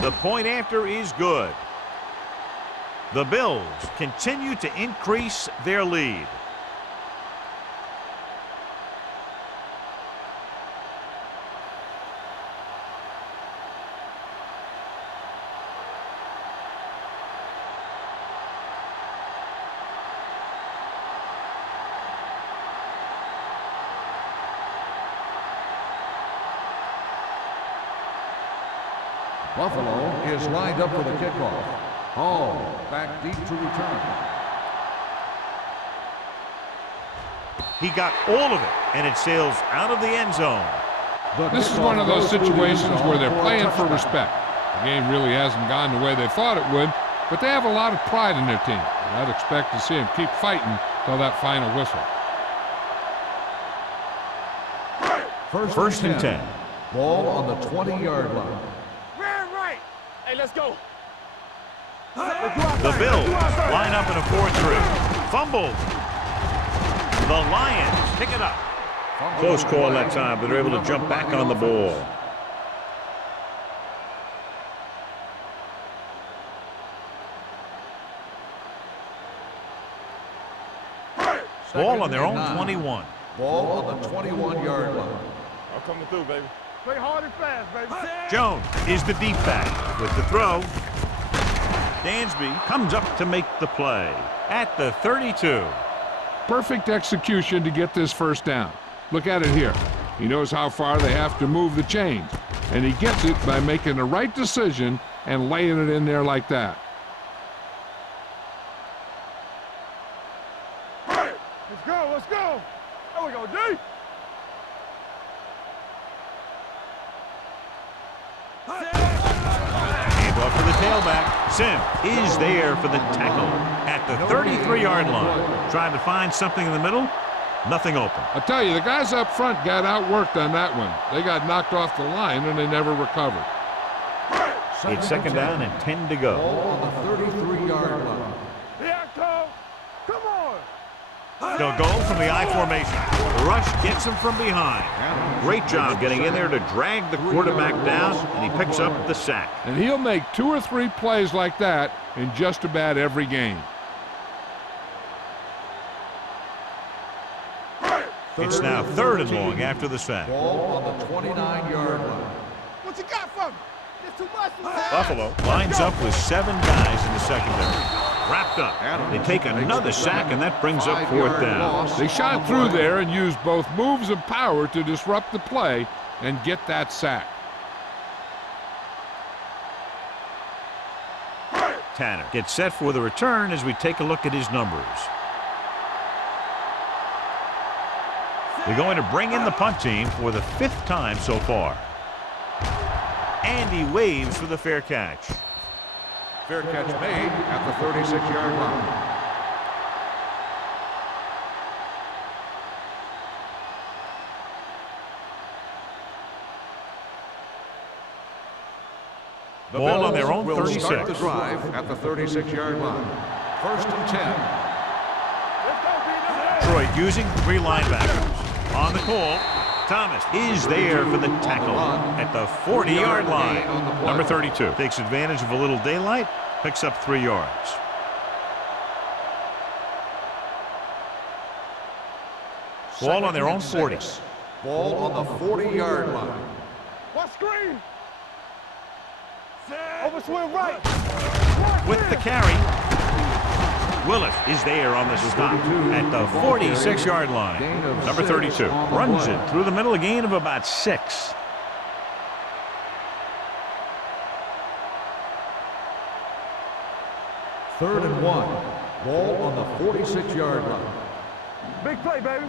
The point after is good. The Bills continue to increase their lead. Buffalo is lined up for the kickoff. Hall back deep to return. He got all of it, and it sails out of the end zone. This is one of those situations where they're playing for respect. The game really hasn't gone the way they thought it would, but they have a lot of pride in their team. I'd expect to see them keep fighting till that final whistle. First and 10. Ball on the 20-yard line. Hey, let's go. The Bills line up in a 4-3. Fumbled. The Lions pick it up. Close call that time, but they're able to jump back on the ball. Ball on their own 21. Ball on the 21-yard line. I'm coming through, baby. Play hard and fast, baby. Jones is the deep back with the throw. Dansby comes up to make the play at the 32. Perfect execution to get this first down. Look at it here. He knows how far they have to move the chains, and he gets it by making the right decision and laying it in there like that. Let's go, let's go. There we go, D. Handoff for the tailback. Sim is there for the tackle at the 33-yard line. Trying to find something in the middle. Nothing open. I'll tell you, the guys up front got outworked on that one. They got knocked off the line, and they never recovered. It's second down and 10 to go. Ball on the 33-yard line. Yeah, Cole. Come on. They'll go from the I formation. Rush gets him from behind. Great job getting in there to drag the quarterback down, and he picks up the sack. And he'll make 2 or 3 plays like that in just about every game. It's now third and long after the sack. Ball on the 29-yard line. What you got for me? There's too much. Buffalo lines up with 7 guys in the secondary. Wrapped up. They take another sack, and that brings up fourth down. They shot through there and used both moves and power to disrupt the play and get that sack. Tanner gets set for the return as we take a look at his numbers. They're going to bring in the punt team for the 5th time so far. And he waves for the fair catch. Fair catch made at the 36-yard line. The Ball Bills on their own will 36. Start the drive at the 36-yard line. First and 10. Detroit using 3 linebackers. On the call, Thomas is there for the tackle at the 40-yard line. Number 32 takes advantage of a little daylight, picks up 3 yards. Ball on their own 40. Ball on the 40-yard line. What screen? Over swing right. With the carry, Willis is there on the stop at the 46-yard line. Number 32 runs it through the middle, a gain of about 6. Third and 1. Ball on the 46-yard line. Big play, baby.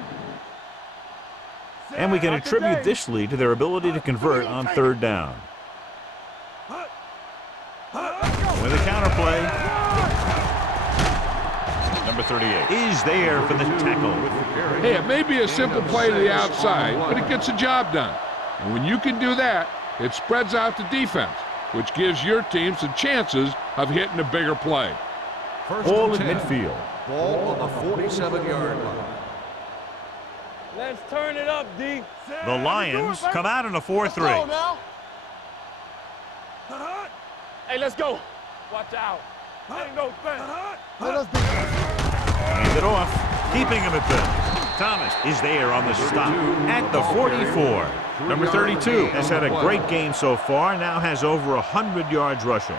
And we can attribute this lead to their ability to convert on 3rd down. With a counter play, number 38 is there for the tackle. Hey, it may be a simple play to the outside, but it gets the job done. And when you can do that, it spreads out the defense, which gives your team some chances of hitting a bigger play. First Ball and in 10. midfield. Ball on the 47-yard line. Let's turn it up, D. The Lions come out in a 4-3. Hey, let's go. Watch out. Ain't no thing. Hand it off, keeping him at the. Thomas is there on the stop at the 44. Number 32 has had a great game so far, now has over 100 yards rushing.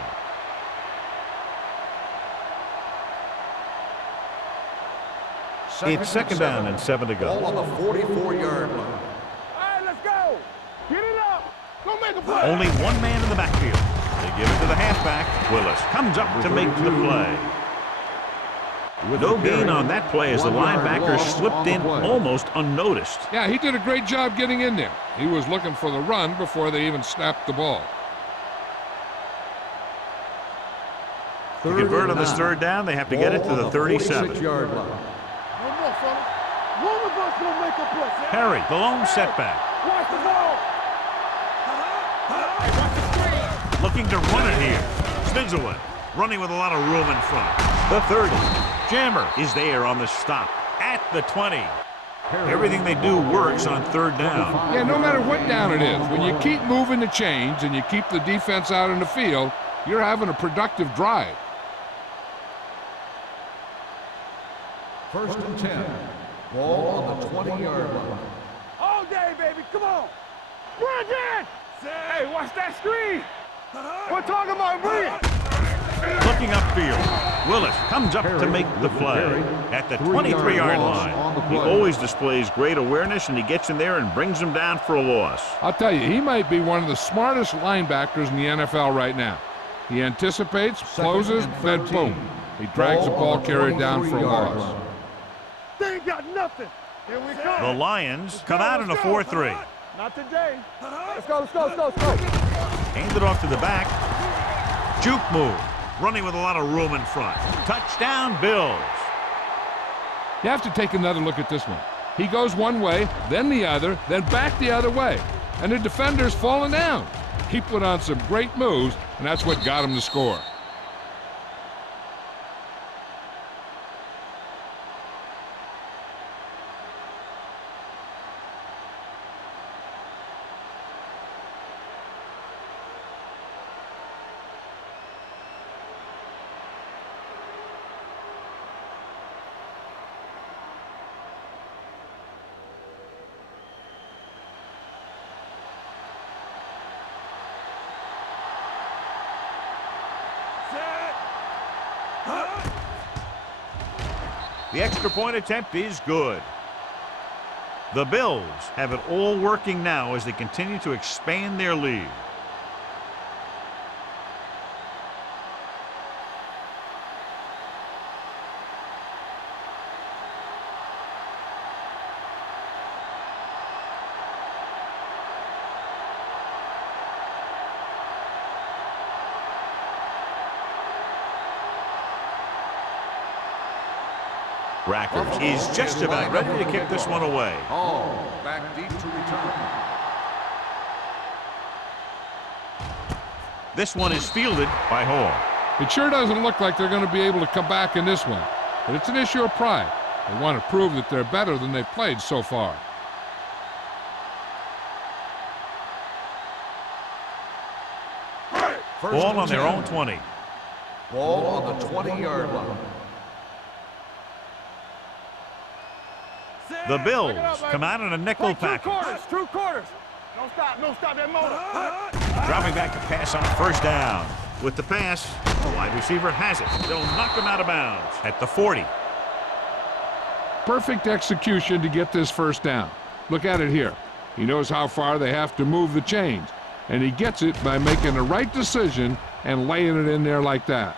It's second down and 7 to go. Ball on the 44-yard line. All right, let's go. Get it up. Go make a play. Only one man in the backfield. They give it to the halfback. Willis comes up to make the play. No gain on that play as the linebacker slipped in almost unnoticed. Yeah, he did a great job getting in there. He was looking for the run before they even snapped the ball. To convert on this third down, they have to get it to the 37. 46-yard line. No more, fella. One of us will make a play. Perry, the lone setback. Watch the ball. Hey, watch the screen. Looking to run it here. Snigsaway running with a lot of room in front. The 30. Jammer is there on the stop at the 20. Everything they do works on third down. Yeah, no matter what down it is, when you keep moving the chains and you keep the defense out in the field, you're having a productive drive. First and 10. Ball on the 20-yard line. All day, baby. Come on. Bridget! Hey, watch that screen. We're talking about Bridget. Looking upfield. Willis comes up to make the play at the 23-yard line. He always displays great awareness, and he gets in there and brings him down for a loss. I'll tell you, he might be one of the smartest linebackers in the NFL right now. He anticipates, closes, then boom. He drags the ball carrier down for a loss. They ain't got nothing. Here we go. The Lions come out in a 4-3. Not today. Let's go, let's go, let's go, let's go. Hand it off to the back. Juke move. Running with a lot of room in front. Touchdown, Bills. You have to take another look at this one. He goes one way, then the other, then back the other way. And the defender's falling down. He put on some great moves, and that's what got him to score. The extra point attempt is good. The Bills have it all working now as they continue to expand their lead. Rackers is just about ready to kick this one away. Hall back deep to return. This one is fielded by Hall. It sure doesn't look like they're going to be able to come back in this one, but it's an issue of pride. They want to prove that they're better than they've played so far. Ball on their own 20. Ball on the 20-yard line. The Bills come out in a nickel package. Two quarters. Don't stop that motor. Dropping back to pass on first down. With the pass, the wide receiver has it. They'll knock him out of bounds at the 40. Perfect execution to get this first down. Look at it here. He knows how far they have to move the chains, and he gets it by making the right decision and laying it in there like that.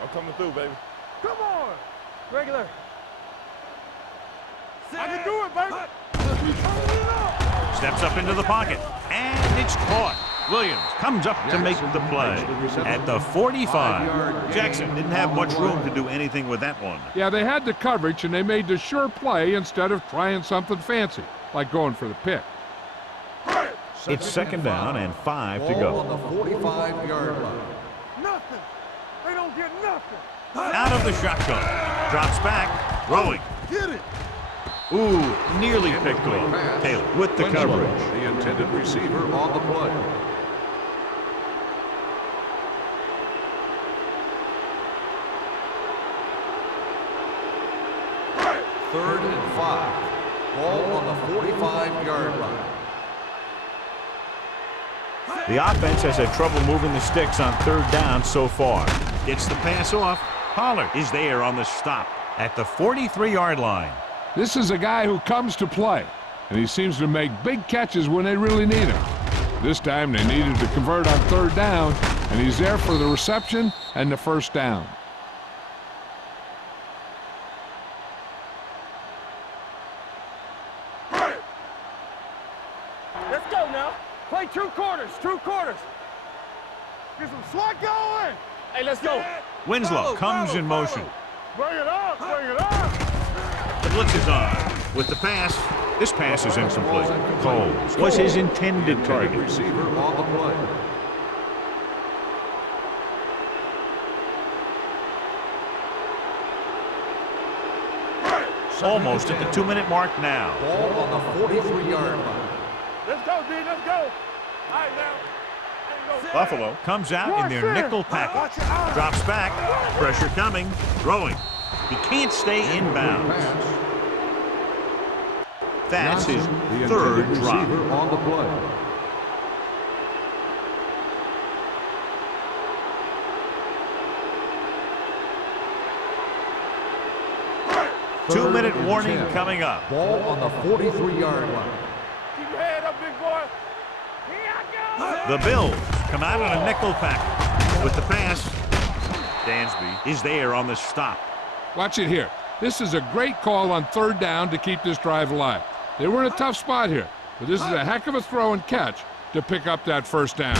I'm coming through, baby. Come on. Regular. I can do it, baby. Steps up into the pocket, and it's caught. Williams comes up to make the play at the 45. Jackson didn't have much room to do anything with that one. Yeah, they had the coverage, and they made the sure play instead of trying something fancy, like going for the pick. It's second down and 5 to Ball on go. the 45-yard line. Nothing. They don't get nothing. Out of the shotgun. Drops back. Throwing. Get it. Ooh, nearly picked off. Taylor with the coverage. The intended receiver on the play. Third and 5. Ball on the 45-yard line. The offense has had trouble moving the sticks on third down so far. Gets the pass off. Pollard is there on the stop at the 43-yard line. This is a guy who comes to play, and he seems to make big catches when they really need him. This time they needed to convert on third down, and he's there for the reception and the first down. Let's go now. Play true quarters. True quarters. Get some slack going. Hey, let's go. Winslow comes in motion. Bring it up. Bring it up. The blitz is on. With the pass, this pass is incomplete. Coles was his intended target. Receiver on the play. Almost at the 2-minute mark now. Ball on the 43-yard line. Let's go, D. Let's go. All right, now. Buffalo comes out in their nickel package. Drops back. Pressure coming. Throwing. He can't stay inbounds. Pass. That's his The third intended drop. receiver on the play. Two-minute warning coming up. Ball on the 43-yard line. Keep your head up, big boy. Here I go. The Bills come out on a nickel package. With the pass, Dansby is there on the stop. Watch it here. This is a great call on third down to keep this drive alive. They were in a tough spot here, but this is a heck of a throw and catch to pick up that first down.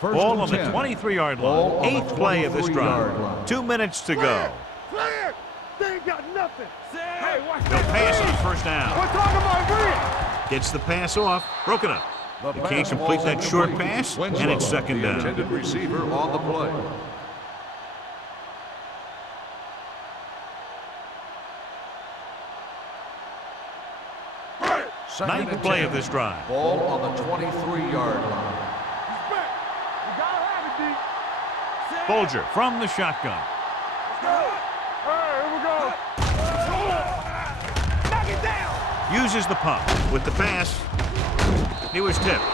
First Ball and on the 10. 23-yard Ball line. on the Eighth play of this 23-yard drive. line. 2 minutes to go. Clear. They ain't got nothing. Hey, watch They'll pass on first down. We're talking about real. Gets the pass off. Broken up. He can't complete that short pass, and it's second The down. intended receiver on the play. Second Ninth and play 10. of this drive. Ball on the 23-yard line. He's back. You gotta have it, D. Bolger from the shotgun. All right, here we go. Knock it down. Uses the pump. With the pass, he was tipped.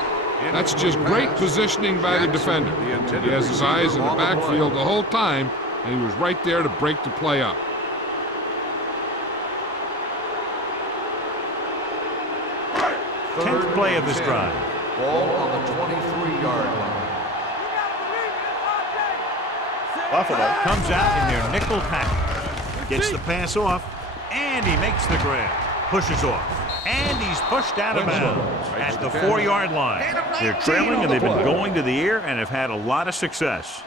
That's just great positioning by the defender. He has his eyes in the backfield the whole time, and he was right there to break the play up. Tenth play of this drive. Ball on the 23-yard line. Buffalo comes out in their nickel package. Gets the pass off, and he makes the grab. Pushes off, and he's pushed out of bounds at the 4-yard line. They're trailing, and they've been going to the air and have had a lot of success.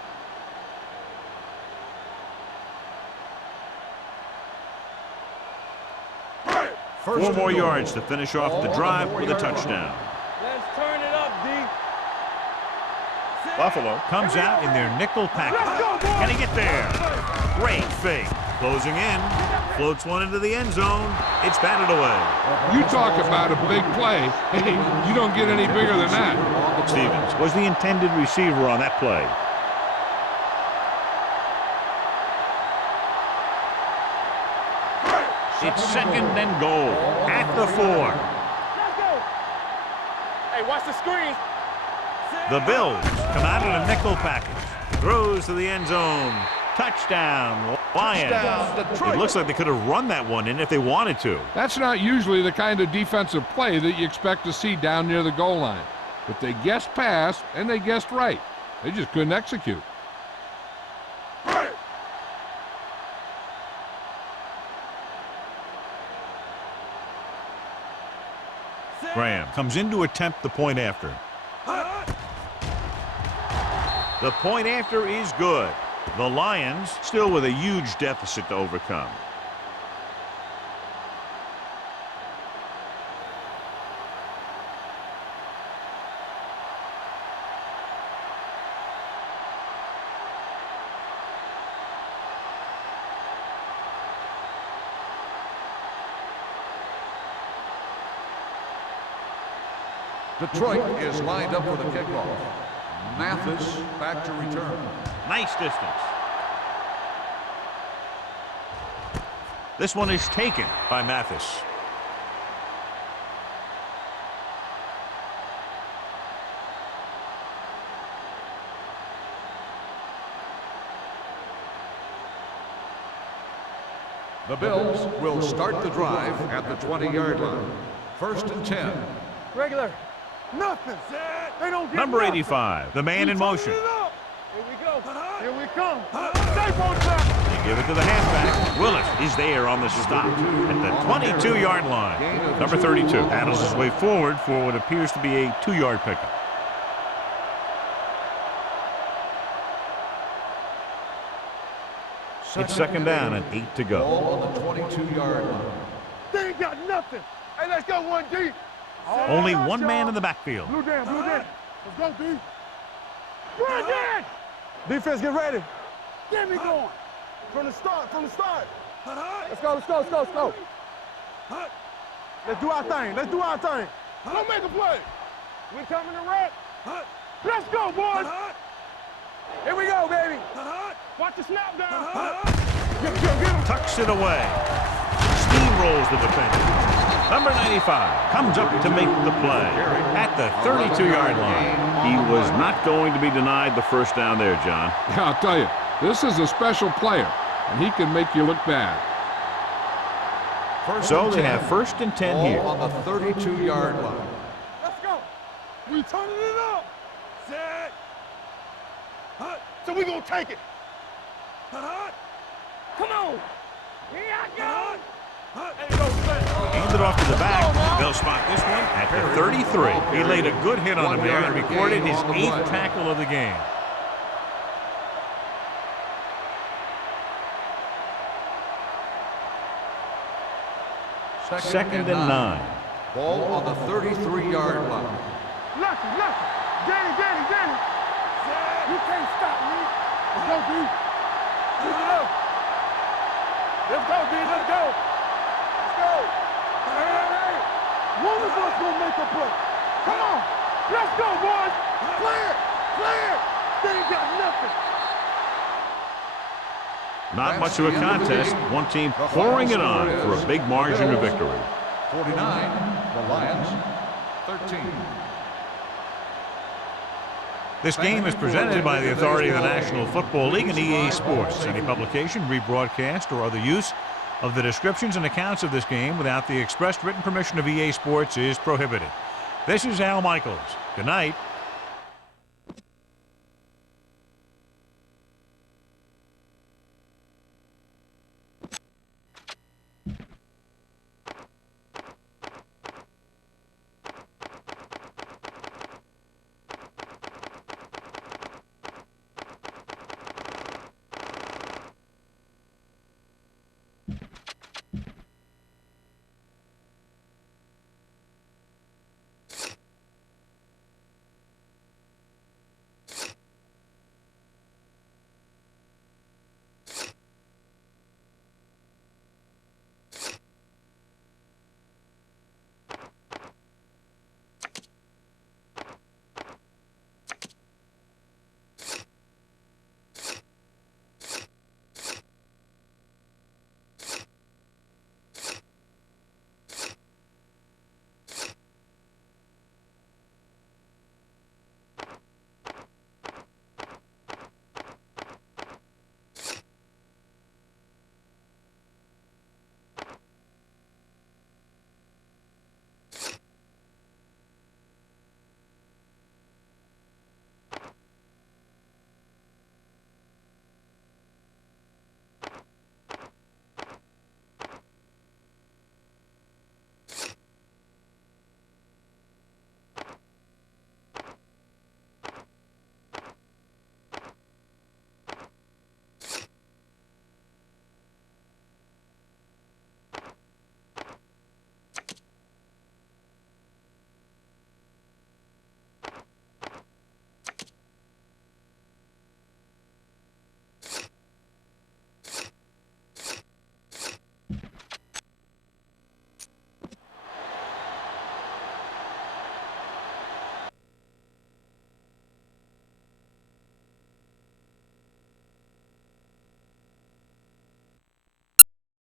Four more yards to finish off the drive with a touchdown. Let's turn it up, D. Buffalo comes out in their nickel package. Can he get there? Great fake. Closing in. Floats one into the end zone. It's batted away. You talk about a big play. Hey, you don't get any bigger than that. Stevens was the intended receiver on that play. It's second and goal at the 4. Let's go. Hey, watch the screen. The Bills come out in a nickel package. Throws to the end zone. Touchdown, Lions. It looks like they could have run that one in if they wanted to. That's not usually the kind of defensive play that you expect to see down near the goal line. But they guessed pass, and they guessed right. They just couldn't execute. Graham comes in to attempt the point after. The point after is good. The Lions still with a huge deficit to overcome. Detroit is lined up for the kickoff. Mathis back to return. Nice distance. This one is taken by Mathis. The Bills will start the drive at the 20-yard line. 1st and 10. Regular. Nothing. They don't get Number nothing. 85, the man in motion. Here we go. Here we come. Safe on track. They give it to the halfback. Willis is there on the stop at the 22-yard line. Number 32 battles his way forward for what appears to be a 2-yard pickup. It's 2nd down and 8 to go. Ball on the 22-yard line. They ain't got nothing. Hey, let's go one deep. Only one man in the backfield. Blue down, blue down. Let's go, D. Good, Dan. Defense, get ready. Get me going. From the start, from the start. Let's go, let's go, let's go, let's go. Let's do our thing, let's do our thing. Don't make a play. We coming to wreck. Let's go, boys. Here we go, baby. Watch the snap down. Get him. Tucks it away. Steamrolls the defender. Number 95 comes up to make the play at the 32-yard line. He was not going to be denied the first down there, John. Yeah, I'll tell you, this is a special player, and he can make you look bad. So they have 1st and 10 Ball here. on the 32-yard line. Let's go. We turning it up. Set. So we gonna take it. Come on. Here I go. Hand it off to the back. They'll spot this one at the 33. He laid a good hit on him there and recorded his 8th tackle of the game. Second and 9. Ball on the 33-yard line. Lucky. Danny. You can't stop me. Let's go, D. Keep it up. Let's go, D. Let's go. Let's go. Hey. One of us gonna make a play. Come on. Let's go, boys. Clear. They ain't got nothing. Not much of a contest. One team pouring it on for a big margin of victory. 49, the Lions, 13. This game is presented by the authority of the National Football League and EA Sports. Any publication, rebroadcast, or other use of the descriptions and accounts of this game without the expressed written permission of EA Sports is prohibited. This is Al Michaels. Good night.